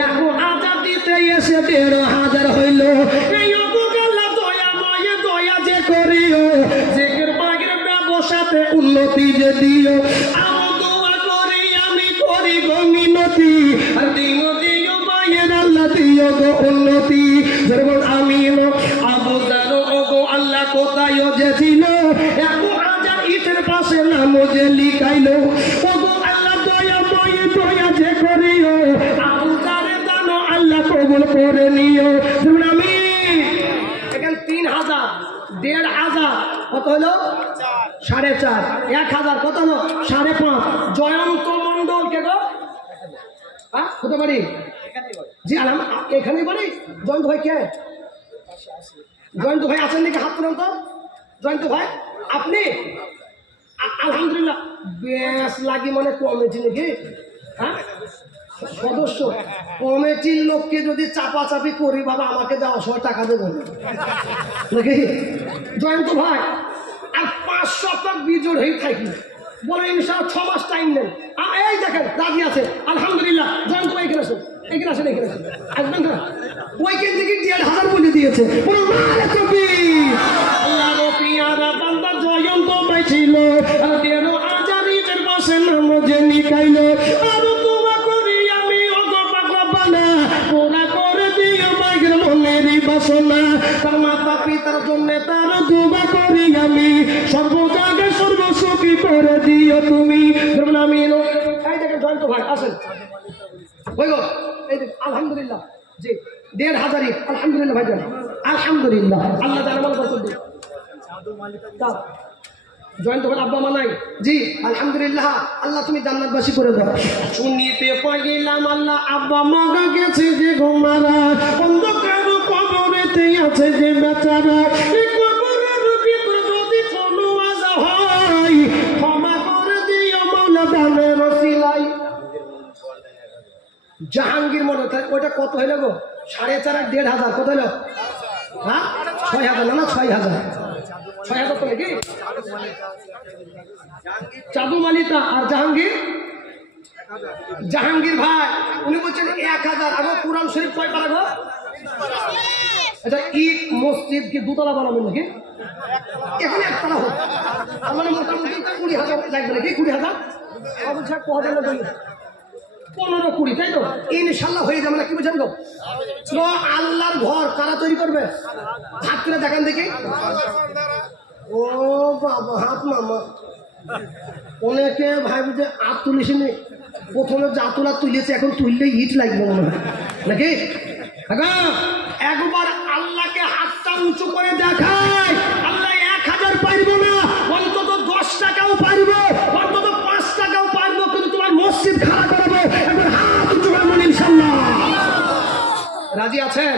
এখন আজাদ দিতে এসে ১,৫০০ হইল। এই অবগাল্লা দয়াময় দয়া যে করিও, জেকের ভাগ্যের ব্যবসাতে উন্নতি যে দিও। আরো দোয়া করি আমি করি গো মিনতি, আর দিও দিও ভাইয়ের আল্লাহ দিও গো উন্নতি। যেমন আমি আবু জানো গো আল্লাহ কোথায় যে ছিল, এখন আজাদ ইটের পাশে নাম যে লিখাইলো। ওগো আল্লাহ দয়াময় দয়া যে করিও, আবু জারে দানো আল্লাহ কবুল করে নিও। যেমন আমি এখানে ৩,০০০, ১,৫০০ কত হলো? ৪.৫, ১,০০০ কত হলো? ৫.৫। জয়ন্ত মন্ডল কে গো? হতে পারি জি আলাম এখানে বাড়ি। জয়ন্ত ভাই কে? জয়ন্ত ভাই আছেন নাকি? হাত তুলেন তো। জয়ন্ত ভাই আপনি? আলহামদুলিল্লাহ। বেশ লাগি মানে কমিটি নাকি? হ্যাঁ সদস্য। কমিটির লোককে যদি চাপাচাপি করি বাবা আমাকে যাওয়ার সময় টাকা দেবেন নাকি? জয়ন্ত ভাই আর ৫০০ টাকা বিজোড় হয়ে থাকি বলে ইনশাআল্লাহ ৬ মাস টাইম নেন। এই দেখেন রাজি আছে আলহামদুলিল্লাহ। জয়ন্ত ভাই এখানে আসুন, এখানে আসেন, এখানে আসেন, আসবেন না? ওইখান থেকে ১,৫০০ বলে দিয়েছে। আল্লাহর পিয়ারা বান্দা জয়ন্ত ভাই ছিল, ১,৫০০ ইটের পাশে নাম যে লিখাইলো। আর দোয়া করি আমি ওগো ভগবানা, পুরা করে দিও ভাইয়ের মনেরই বাসনা। তার মাতা পিতার জন্য তার দোয়া করি আমি, সর্বজায়গায় সর্বসুখী করে দিও তুমি। আমি এই দেখেন জয়ন্ত ভাই আসেন। ওই গো এই দেখ আলহামদুলিল্লাহ। জি ১,৫০০ ইট আলহামদুলিল্লাহ ভাইজান, আলহামদুলিল্লাহ। আল্লাহ জানে মাল বরকত দিন। জয়ন্ত ভাই আব্বা মা নাই? জি আলহামদুলিল্লাহ। আল্লাহ তুমি জান্নাতবাসী করে দাও। শুনিতে পাইলাম আল্লাহ আব্বা মা গেছে যে ঘুমারা, অন্ধকার কবরেতে আছে যে বেচারা। এই কবরের ভিতর যদি কোনো আযা হয়, ক্ষমা করে দিও মাওলা দানের ওসিলাই। জাহাঙ্গীর মনে ওইটা কত হইল গো? ৪.৫ আর ১,৫০০ কত হইল? হ্যাঁ ৬,০০০ না ৬,০০০, ৬,০০০ তো নাকি? চাঁদু মালিতা আর জাহাঙ্গীর, জাহাঙ্গীর ভাই উনি বলছেন ১,০০০। আগে কোরআন শরীফ কয় পারা গো? আচ্ছা ঈদ মসজিদ কি দুতলা বানাবেন নাকি? এখানে একতলা হোক, মানে মোটামুটি ২০,০০০ লাগবে নাকি? ২০,০০০ অবশ্যই ১৫-২০, তাই তো? ইনশাল্লাহ হয়ে যাবে না। কি বুঝেন গো? আল্লাহর ঘর কারা তৈরি করবে? হাত করে দেখান দেখি। ও বাবা হাত মামা অনেকে ভাইবে যে হাত তুলিসনি। প্রথমে যা তোলা তুলেছে এখন তুললে ইট লাগবে মনে হয় নাকি? একবার আল্লাহকে হাতটা উঁচু করে দেখায়। আল্লাহ ১,০০০ পারবো না, অন্তত ১০ টাকাও পারবো, অন্তত ৫ টাকাও পারবো, কিন্তু তোমার মসজিদ খাড়া করাবো। একবার হাত উঁচু করে বলি ইনশাল্লাহ। রাজি আছেন?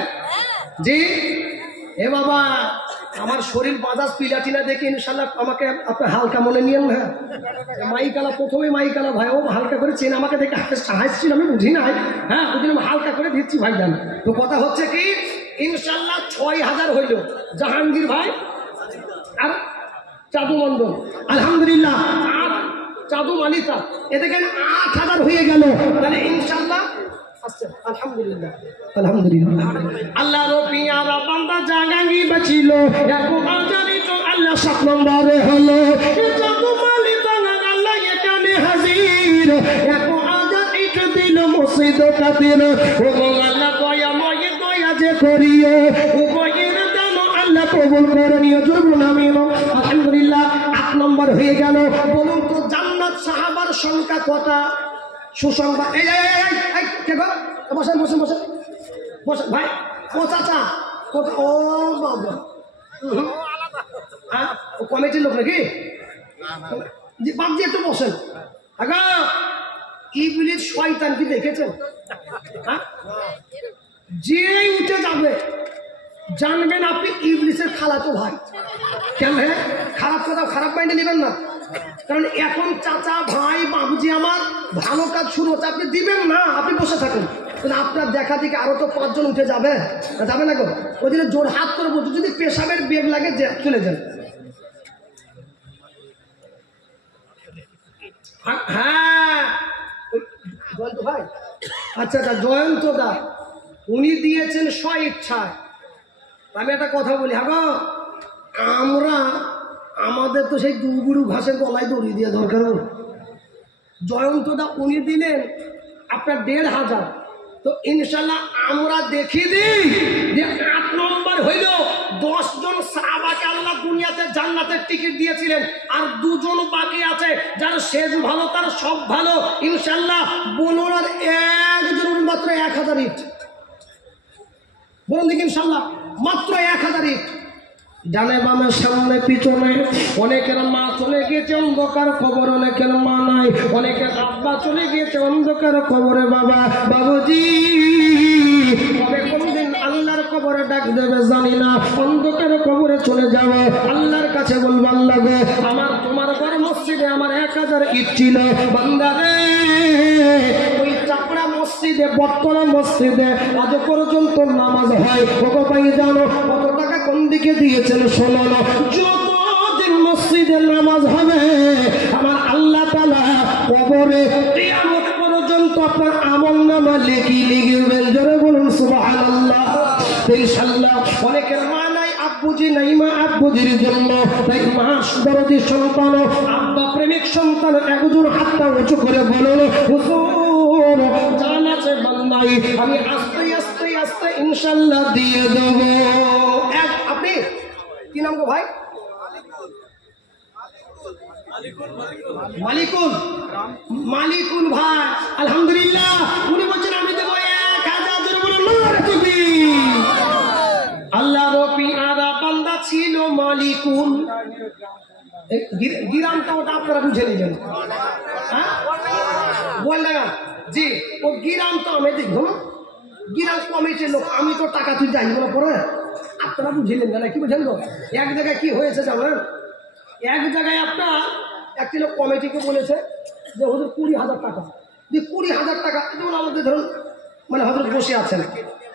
জি এ বাবা আমার শরীর বাজাজ পিলাটিনা দেখে ইনশাল্লাহ আমাকে আপনার হালকা মনে নিয়েন না। মাইকালা প্রথমে মাইকালা ভাই ও হালকা করে চেন আমাকে দেখে হাসছিল, আমি বুঝি নাই। হ্যাঁ ওই জন্য হালকা করে দিচ্ছি ভাই জান। তো কথা হচ্ছে কি ইনশাল্লাহ ৬,০০০ হইল জাহাঙ্গীর ভাই আর চাঁদু মন্ডল আলহামদুলিল্লাহ, আর চাঁদু মালিতা এ দেখেন ৮,০০০ হয়ে গেল। তাহলে ইনশাল্লাহ আলহামদুলিল্লাহ আলহামদুলিল্লাহ। আল্লাহর পিয়ারা বান্দা জাহাঙ্গীর বাঁচিল, এখন আজানি তো আল্লাহ ৭ নম্বরে হলো। চাঁদু মালিতা আল্লাহ এখানে হাজির, এখন আজানি তো দিল মসজিদ কাতির। ও আল্লাহ দয়াময় দয়া যে করিও, উভয়ের দান আল্লাহ কবুল করে নিও। জরুর আমি আলহামদুলিল্লাহ ৮ নম্বর হয়ে গেল। বলুন তো জান্নাত সাহাবার সংখ্যা কটা? সুসংবাদ এই কে গো? বসেন বসেন বসেন বসেন ভাই। ও চাচা ও বাবা হ্যাঁ ও কমিটির লোক নাকি? বাদ দিয়ে একটু বসেন। আগা ইবলিস শয়তান কি দেখেছেন? হ্যাঁ যে উঠে যাবে জানবেন আপনি ইবলিসের খালাতো ভাই। কেন? হ্যাঁ খারাপ কথা খারাপ মাইন্ডে নেবেন না, কারণ এখন চাচা ভাই বাবুজি আমার ভালো কাজ শুরু হচ্ছে, আপনি দিবেন না, আপনি বসে থাকুন। কিন্তু আপনার দেখা থেকে আরো তো 5 জন উঠে যাবে, যাবে না গো? ওই জন্য জোর হাত করে বলতো, যদি পেশাবের বেগ লাগে চলে যান। হ্যাঁ জয়ন্ত ভাই, আচ্ছা আচ্ছা, জয়ন্ত দা উনি দিয়েছেন স্ব-ইচ্ছায়। আমি একটা কথা বলি, হ্যাঁ গো, আমাদের তো সেই দুগুরু ঘাসের গলায় দড়ি দিয়ে দরকার। জয়ন্ত দা উনি দিলেন আপনার 1500, তো ইনশাল্লাহ আমরা দেখি দিই যে 8 নম্বর হইল 10 জন সাহাবাকে আল্লাহ দুনিয়াতে জান্নাতের টিকিট দিয়েছিলেন, আর 2 জন বাকি আছে যার শেষ ভালো তার সব ভালো। ইনশাল্লাহ বলুন, আর একজনের মাত্র 1000 ইট, বলুন দেখি ইনশাল্লাহ মাত্র 1000 ইট। ডানে বামে সামনে পিছনে অনেকের মা চলে গিয়েছে অন্ধকার কবর, অনেকের মা নাই, অনেকের আব্বা চলে গিয়েছে অন্ধকার কবরে। বাবা বাবুজি কবে কোনদিন আল্লাহর কবরে ডাক দেবে জানি না, অন্ধকার কবরে চলে যাবে, আল্লাহর কাছে বলবো আল্লাহ গো, আমার তোমার ঘর মসজিদে আমার 1000 ইট ছিল, বান্দা রে ওই চাপড়া মসজিদে বটতলা মসজিদে আজ পর্যন্ত নামাজ হয়। ওগো ভাই জানো কত টাকা কোন দিকে দিয়েছেন শোনো না, যতদিন মসজিদে নামাজ হবে আমার আল্লাহ তাআলা কবরে কিয়ামত পর্যন্ত আপনার আমলনামা লিখবেন। জোরে বলুন সুবহানাল্লাহ। ইনশাআল্লাহ অনেকের মা নাই, আব্বুজি নাই, মা আব্বুজির জন্য তাই মা দরদি সন্তান, আব্বা প্রেমিক সন্তান একজন হাতটা উঁচু করে বলুন, হুজুর জান আছে বান্দাই, আমি আস্তে আস্তে আস্তে ইনশাআল্লাহ দিয়ে দেব। আপনি কি নাম গো ভাই? মালিকুল ভাই, আলহামদুলিল্লাহ। উনি বলছেন আমি দেবো 1000। আল্লাহ রপিয়ারা বান্দা ছিল মালিকুল। গিরামটা ওটা আপনারা বুঝে নিলেন, হ্যাঁ বললেন জি, ও গিরাম তো আমি দেখবো না, গিরাম কমিটির লোক, আমি তো টাকা তুই যাই বলে পরে আপনারা বুঝিলেন না, কি বুঝলেন তো? এক জায়গায় কি হয়েছে জানেন, এক জায়গায় আপনার একটি লোক কমিটিকে বলেছে যে হুজুর 20,000 টাকা, যে 20,000 টাকা, যেমন আমাদের ধরুন মানে হজরত বসে আছেন,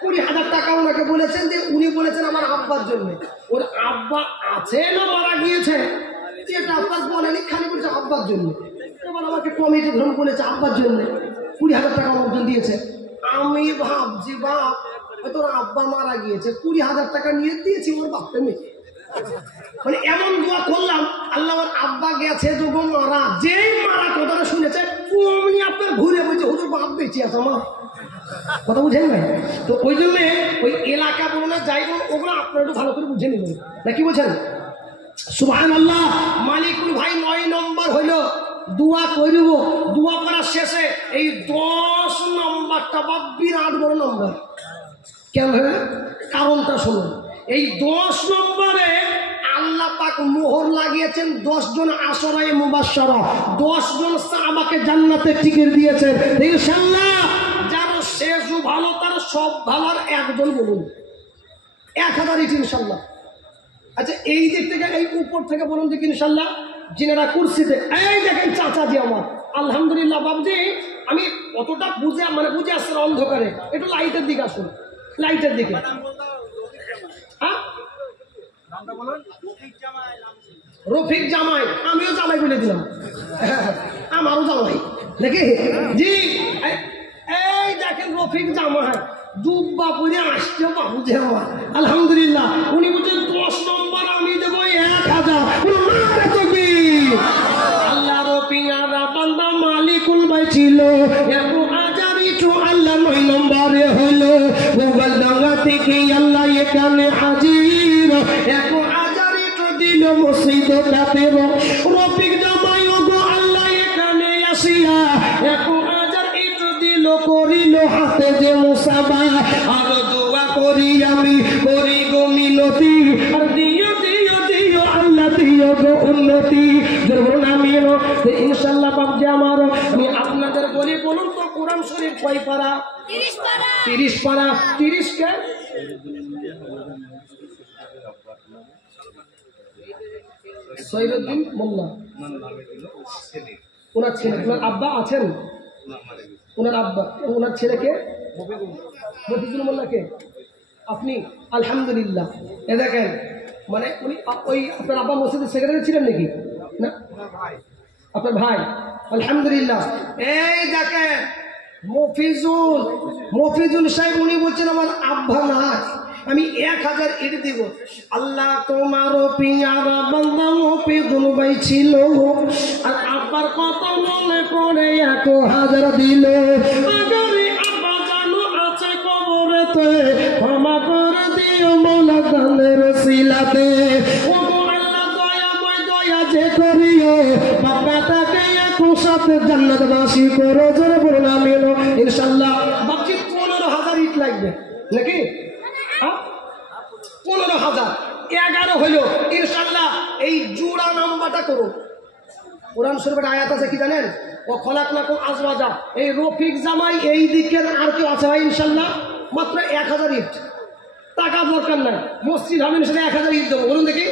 20,000 টাকা ওনাকে বলেছেন, যে উনি বলেছেন আমার আব্বার জন্য। ওর আব্বা আছে না মারা গিয়েছে এটা আপনার বলেনি, খালি বলেছে আব্বার জন্য। এবার আমাকে কমিটি ধরুন বলেছে আব্বার জন্য 20,000 টাকা আমার জন্য দিয়েছে। আমি ভাবছি বাপ হয়তো ওর আব্বা মারা গিয়েছে, 20,000 টাকা নিয়ে দিয়েছি ওর বাপকে মেয়ে, মানে এমন দোয়া করলাম আল্লাহ ওর আব্বা গেছে যখন মারা, যেই মারা কথাটা শুনেছে অমনি আপনার ঘুরে বলছে হুজুর বাপ বেঁচে আছে আমার, কথা বুঝেন না? তো ওই জন্য ওই এলাকা বলো না যাই বলো, ওগুলো আপনারা একটু ভালো করে বুঝে নেবেন, না কি বলছেন? সুবহানাল্লাহ। মালিকুল ভাই 9 নম্বর হইল, দোয়া করব, দোয়া করার শেষে এই 10 নম্বরটা বা বিরাট বড় নম্বর। কেন? কারণটা শুনুন, এই 10 নম্বরে আল্লাহ পাক মোহর লাগিয়েছেন 10 জন আশরায়ে মুবাশশারা, 10 জন সাহাবাকে জান্নাতে টিকিট দিয়েছেন ইনশাআল্লাহ। যার শেষ ভালো তার সব ভালোর একজন বলুন 1000 ইট ইনশাআল্লাহ। আচ্ছা এই দিক থেকে এই উপর থেকে বলুন যে ইনশাআল্লাহ, যিনারা কুরসিতে, এই দেখেন চাচাজি আমার, আলহামদুলিল্লাহ বাবজি, আমি অতটা বুঝে আসছে অন্ধকারে, একটু লাইটের দিকে আসুন, লাইটের দিকে। হ্যাঁ রফিক জামাই, আমিও জামাই বলে দিলাম, আমারও জামাই দেখি জি। এই দেখেন রফিক জামাই দুব্বা পরে আসছে বাবুজি আমার, আলহামদুলিল্লাহ। উনি বলছেন 10 নম্বর আমি দেবো 1000। আল্লাহ রপিয়ারা বান্দা মালিকুল ভাই ছিল 1000 ইটু, আল্লাহ 9 নম্বরে হলো গোগল ডাঙ্গা থেকে আল্লাহ এখানে হাজির, 1000 ইটু দিল মসজিদটাতে। রফিক জামাই গো আল্লাহ এখানে আসিয়া 1000 ইটু দিল, করিল হাতে যে মুসাবা, আর দোয়া করি আমি করি গো মিনতি, আর দিও দিও দিও আল্লাহ দিও গো উন্নতি। যখন আমি ইনশাআল্লাহ বাবজি আমার, আমি আপনাদের বলি বলুন তো কোরআন শরীফ কয় পারা? 30 পারা। 30 পারা, 30 কে সৈয়দুদ্দিন মোল্লা ওনার ছেলে, ওনার আব্বা আছেন, ওনার আব্বা, ওনার ছেলেকে মফিজুল মোল্লাকে আপনি আলহামদুলিল্লাহ এ দেখেন মানে উনি ওই আপনার আব্বা মসজিদের সেক্রেটারি ছিলেন নাকি না আপনার ভাই আলহামদুলিল্লাহ এই দেখেন মফিজুল সাহেব উনি বলছেন আমার আব্বা না আমি 1000 ইট দিব আল্লাহ তোমারও পিয়ারা বান্দা মফিজুল ভাই ছিল আর আব্বার কথা মনে পড়ে 1000 দিল আগারে আব্বা জানো আছে কবরেতে ক্ষমা করে দিও মওলা দানের সিলাতে ও গো আল্লাহ দয়াময় দয়া যে করিও বাবাটাকে একটু সাথে জান্নাতবাসী করো জোরে বলুন আমিন ইনশাআল্লাহ বাকি 15000 ইট লাগবে নাকি 15000 11 হইল ইনশাআল্লাহ এই জোড়া নাম্বারটা করো কোরআন শরীফের আয়াত আছে কি জানেন ও খলাকনাকুম আজওয়াজা এই রফিক জামাই এই দিকের আর কেউ আছে ভাই ইনশাআল্লাহ মাত্র 1000 ইট টাকা দরকার নাই মসজিদ হবে সেটা 1000 ইট দেবো বলুন দেখি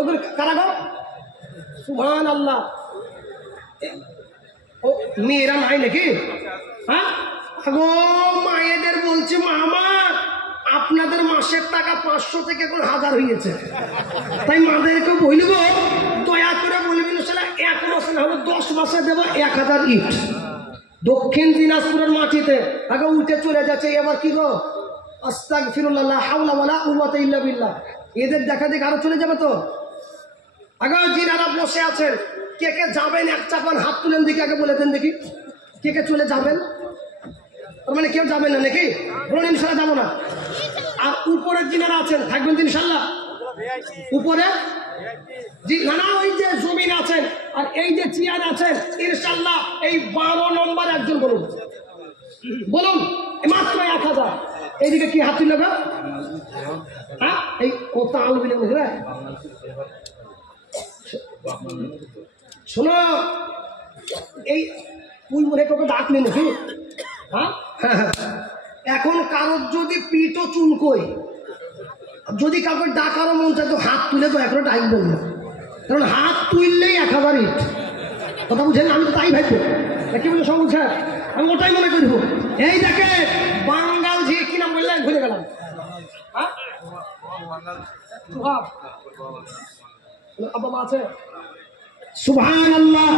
ওদের কারাগার সুবহানাল্লাহ ও মেয়েরা নাই নাকি হ্যাঁ গো মায়েদের বলছি মামা আপনাদের মাসের টাকা 500 থেকে এখন 1000 হয়েছে তাই মাদেরকে বলব দয়া করে বলবেন সেটা 1 মাসে না হলে 10 মাসে দেবো 1000 ইট দক্ষিণ দিনাজপুরের মাটিতে আগে উঠে চলে যাচ্ছে এবার কি গো আস্তাগফিরুল্লাহ লা হাওলা ওয়ালা কুওয়াতা ইল্লা বিল্লাহ এদের দেখা দেখে আরো চলে যাবে তো আগে যিনারা বসে আছেন কে কে যাবেন এক চাপান হাত তুলেন দেখি আগে বলে দেন দেখি কে কে চলে যাবেন মানে কেউ যাবেন না নাকি বলুন ইনশাআল্লাহ যাবো না আর উপরের যিনারা আছেন থাকবেন ইনশাআল্লাহ উপরে জি না না ওই যে জমিন আছেন আর এই যে চেয়ার আছেন ইনশাআল্লাহ এই 12 নম্বর একজন বলুন বলুন মাত্র 1000 এইদিকে কি হাত তুলবে হ্যাঁ এই ও তাল বিলে বুঝলে শোনো এই তুই মনে কাউকে ডাকলি নাকি হ্যাঁ এখন কারোর যদি পিঠও চুলকোয় যদি কাউকে ডাকারও মন চায় তো হাত তুলে তো এখনো ডাকবেন না কারণ হাত তুললেই 1000 ইট কথা বুঝেন আমি তো তাই ভাববো কি বলে সব বুঝছেন আমি ওটাই মনে করব এই দেখে বাঙ্গাল ঝি কি নাম বললেন ভুলে গেলাম হ্যাঁ আব্বা মা আছে সুবহানাল্লাহ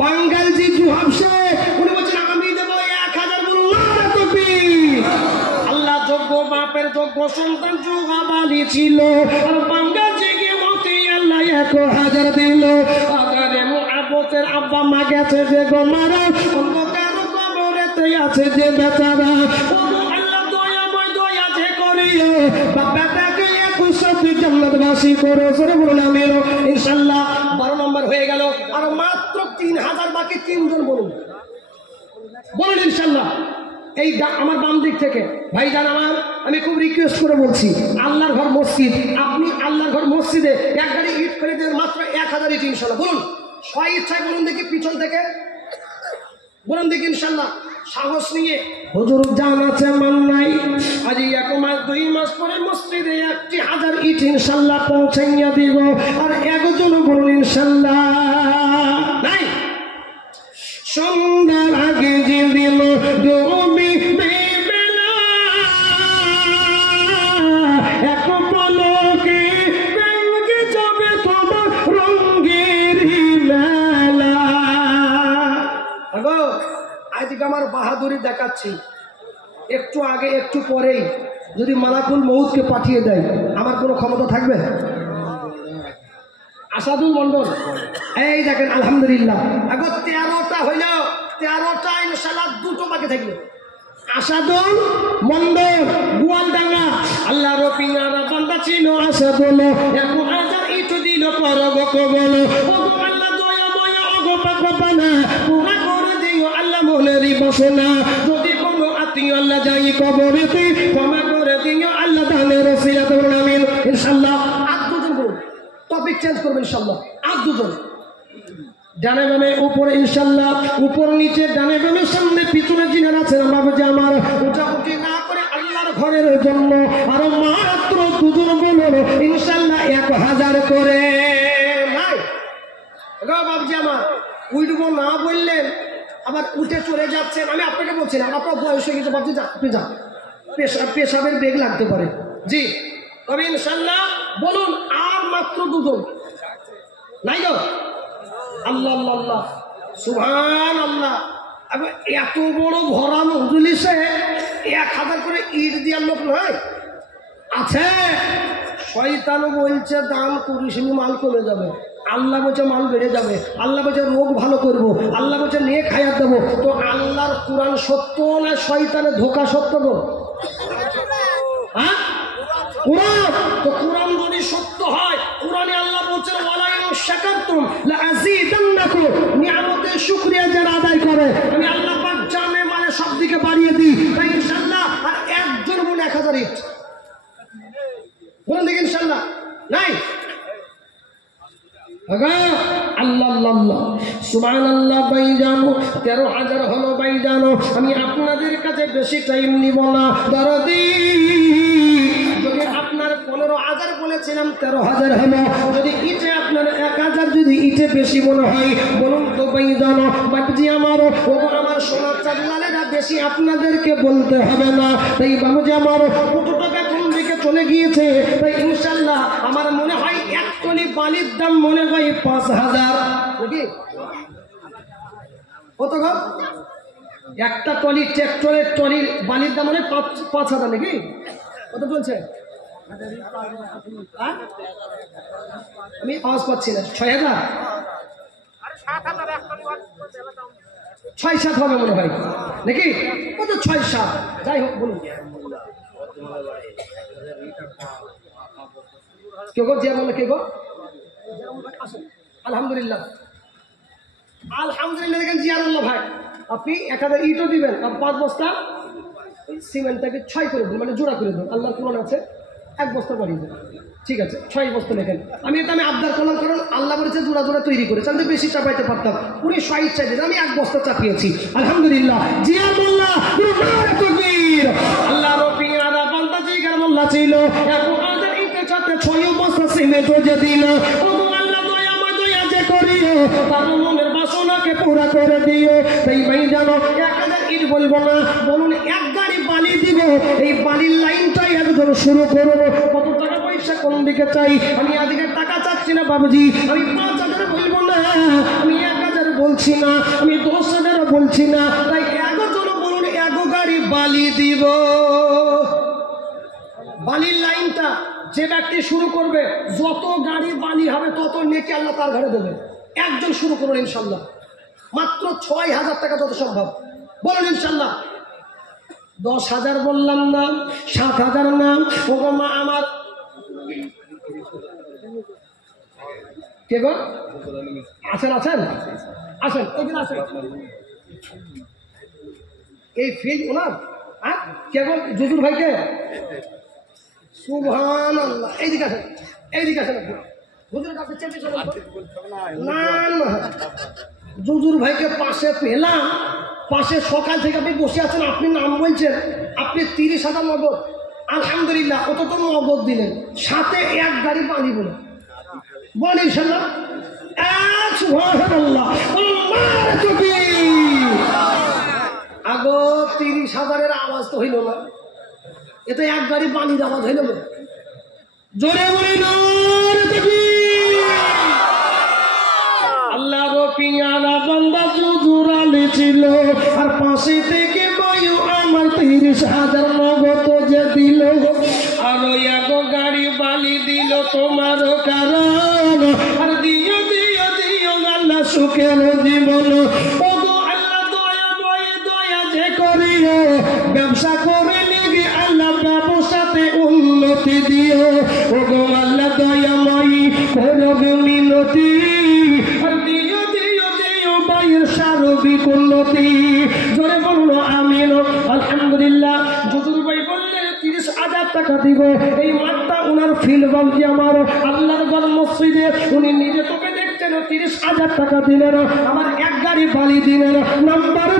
বাঙ্গালজি জুহাব শেখ উনি বলছেন আমি দেব 1000 বলুন তাকবীর আল্লাহ যোগ্য বাপের যোগ্য সন্তান জুহাব আলী ছিল আর বাঙ্গালজি কে মতে আল্লাহ 1000 দিল আগারে মুআব্বতের আব্বা মা গেছে যে গোমারা অন্ধকার কবরেতে আছে যে বেচারা ও আল্লাহ দয়াময় দয়া যে করিও বাবাটাকে সাথে জান্নাতবাসী করো জোরে বলুন আমিন ইনশাআল্লাহ 12 নম্বর হয়ে গেল আর মাত্র 3000 বাকি তিনজন বলুন বলুন ইনশাআল্লাহ এই আমার বাম দিক থেকে ভাইজান আমার আমি খুব রিকোয়েস্ট করে বলছি আল্লাহর ঘর মসজিদ আপনি আল্লাহর ঘর মসজিদে এক গাড়ি ইট করে দেন মাত্র 1000 ইট ইনশাআল্লাহ বলুন ছয় ইচ্ছায় বলুন দেখি পিছন থেকে বলুন দেখি ইনশাআল্লাহ সাহস নিয়ে হুজুর জান আছে মান নাই আজ 1 মাস 2 মাস পরে মসজিদে 1000 ইট ইনশাআল্লাহ পৌঁছাইয়া দিব আর একজন বলুন ইনশাআল্লাহ নাই সন্ধ্যার আগে যে দিল ডুবি বেলা এক পলকে ব্যাংকে যাবে তোমার রঙের মেলা আগো আজকে আমার বাহাদুরি দেখাচ্ছি একটু আগে একটু পরেই যদি মালাকুল মউতকে পাঠিয়ে দেয় আমার কোনো ক্ষমতা থাকবে আসাদুল মন্ডল এই দেখেন আলহামদুলিল্লাহ আগো 13টা হইল 13টা ইনশাআল্লাহ 2টো বাকি থাকবে আসাদুল মন্ডল গোয়ালডাঙ্গা আল্লাহর পিয়ারা বান্দা ছিল আসাদুল 1000 ইট দিল করব কবল ও আল্লাহ দয়াময় ওগো পাকবানা পুরা করে দিও আল্লাহ মনেরই বসনা যদি কোনো আত্মীয় আল্লাহ যাই কবরেতে ক্ষমা করে দিও আল্লাহ দানের রসিলাত আমিন ইনশাআল্লাহ আর দুজন বলুন টপিক চেঞ্জ করবেন ইনশাআল্লাহ আর দুজন ডানে বামে উপরে ইনশাআল্লাহ উপর নিচে ডানে বামে সামনে পিছনে যিনারা আছেন বাবাজি আমার উঠাউঠি না করে আল্লাহর ঘরের জন্য আর মাত্র দুজন বলুন ইনশাআল্লাহ 1000 করে নাই গো বাবাজি আমার উইডবো না বললেন আবার উঠে চলে যাচ্ছেন, আমি আপনাকে বলছি না, আপনার বয়স হয়ে গেছে, ভাবছি আপনি যান, পেশাবের বেগ লাগতে পারে। জি, তবে ইনশাল্লাহ বলুন আর মাত্র দুজন নাই গো। আল্লাহ আল্লাহ আল্লাহ সুবহান আল্লাহ। এত বড় ভরা মজলিসে 1000 করে ইট দেওয়ার লোক নয় আছে। শয়তানও বলছে দান করিস নি, মাল কমে যাবে। আল্লাহ বলছে মাল বেড়ে যাবে। আল্লাহ বলছে রোগ ভালো করব। আল্লাহ বলছে নেক হায়াত দেবো। তো আল্লাহর কোরআন সত্য না শয়তানের ধোঁকা সত্য গো? হ্যাঁ, কোরআন তো, কোরআন যদি সত্য হয়, কোরআনে আল্লাহ বলছেন ওয়ালা ইন শাকারতুম লাযীদান্নাকুম, নিয়ামতের শুকরিয়া যারা আদায় করে আমি আল্লাহ পাক জানে মানে সব দিকে বাড়িয়ে দিই। তাই ইনশাআল্লাহ আর একজন বলে 1000 ইট বলেন দেখি ইনশাআল্লাহ নাই। আল্লাহ আল্লাহ সুবহানাল্লাহ। ভাইজান 13,000 হলো ভাইজান। আমি আপনাদের কাছে বেশি টাইম নিব না। দরদি যদি আপনার 15,000 বলেছিলাম 13,000 হলো। যদি ইটে আপনার 1000 যদি ইটে বেশি মনে হয় বলুন তো ভাইজান। বাবুজি আমার, ও আমার সোনার চাঁদওয়ালেরা, বেশি আপনাদেরকে বলতে হবে না। তাই বাবুজি আমার কত টাকা কোন দিকে চলে গিয়েছে। তাই ইনশাআল্লাহ আমার মনে হয় 1 টলি বালির দাম মনে হয় 5,000 নাকি কত গো? একটা টলি ট্রাক্টরের টলির বালির দাম মানে 5,000 নাকি কত চলছে? আমি আওয়াজ পাচ্ছি না। 6,000 6-7 হবে মনে হয় নাকি কত? 6-7 যাই হোক বলুন। কে গো জিয়া বলে কে গো? আলহামদুলিল্লাহ আলহামদুলিল্লাহ। দেখেন জিয়ারুল্লাহ ভাই, আপনি 1000 ইটও দিবেন আর 5 বস্তা সিমেন্টটাকে 6 করে দিন, মানে জোড়া করে দিন। আল্লাহ কোরআন আছে 1 বস্তা বাড়িয়ে দেন, ঠিক আছে 6 বস্তা লেখেন। আমি আবদার করলাম, কারণ আল্লাহ বলেছে জোড়া জোড়া তৈরি করেছে, আমি তো বেশি চাপাইতে পারতাম। উনি 60 চাইছেন, আমি 1 বস্তা চাপিয়েছি। আলহামদুলিল্লাহ জিয়ারুল্লাহ আল্লাহ রবিয়ারা বান্দা জিগার মোল্লা ছিল 1000 ইটের সাথে 6 বস্তা সিমেন্ট যে দিল। তার মনের বাসনাকে পুরা করে দিও। তাই ভাই জানো 1000 ইট বলবো না, বলুন 1 গাড়ি বালি দিব। এই বালির লাইনটাই একদম শুরু করবো। কত টাকা পয়সা কোন দিকে চাই? আমি আজকে টাকা চাচ্ছি না বাবুজি। আমি 5,000 বলবো না, আমি 1,000 বলছি না, আমি 10,000 বলছি না। তাই 1 জন বলুন 1 গাড়ি বালি দিব। বালির লাইনটা যে ব্যক্তি শুরু করবে, যত গাড়ি বালি হবে তত নেকি আল্লাহ তার ঘরে দেবে। একজন শুরু করুন ইনশাল্লাহ, মাত্র 6,000 টাকা যত সম্ভব বলুন ইনশাল্লাহ। 10,000 বললাম না, 7,000 না। ও মা আমার কে গো? আছেন আছেন আসেন, এইদিকে আসেন। এই ফিল্ড ওনার, হ্যাঁ কে গো? জুজুর ভাইকে সুবহানাল্লাহ। এইদিকে আসেন, এইদিকে আসেন। না না, জুজুর ভাইকে পাশে পেলাম, পাশে সকাল থেকে আপনি বসে আছেন, আপনি নাম বলছেন, আপনি 30,000 নগদ। আলহামদুলিল্লাহ, অত তো নগদ দিলেন, সাথে 1 গাড়ি পানি বলে বল ইনশাল্লাহ। আগো 30,000-এর আওয়াজ তো হইল না, এতে 1 গাড়ি পানির আওয়াজ হইল না। জোরে বলি না। আল্লাহ রপিয়ালা বান্দা জুজুরালি ছিল, আর পাশে থেকে বায়ু আমার 30,000 নগদ যে দিল। আর 1 গাড়ি বালি দিল তোমার কারণ। আর দিও দিও দিও আল্লাহ সুখের জীবন। ওগো আল্লাহ দয়া দয়া দয়া যে করিও, ব্যবসা করে নিবি আল্লাহ ব্যবসাতে উন্নতি দিও। ওগো আল্লাহ দয়াময়ী করবে মিনতি, আর দিও দিও দিও বাইয়ের সার্বিক উন্নতি। জোরে বললো আমিন। আলহামদুলিল্লাহ। জুজুর ভাই বললে 30,000 টাকা দিব। এই মাঠটা ওনার ফিল্ড বালতি আমার আল্লাহর ঘর মসজিদে, উনি নিজে তোকে দেখছেন 30,000 টাকা দিলেন, আমার 1 গাড়ি বালি দিলেন। নাম্বার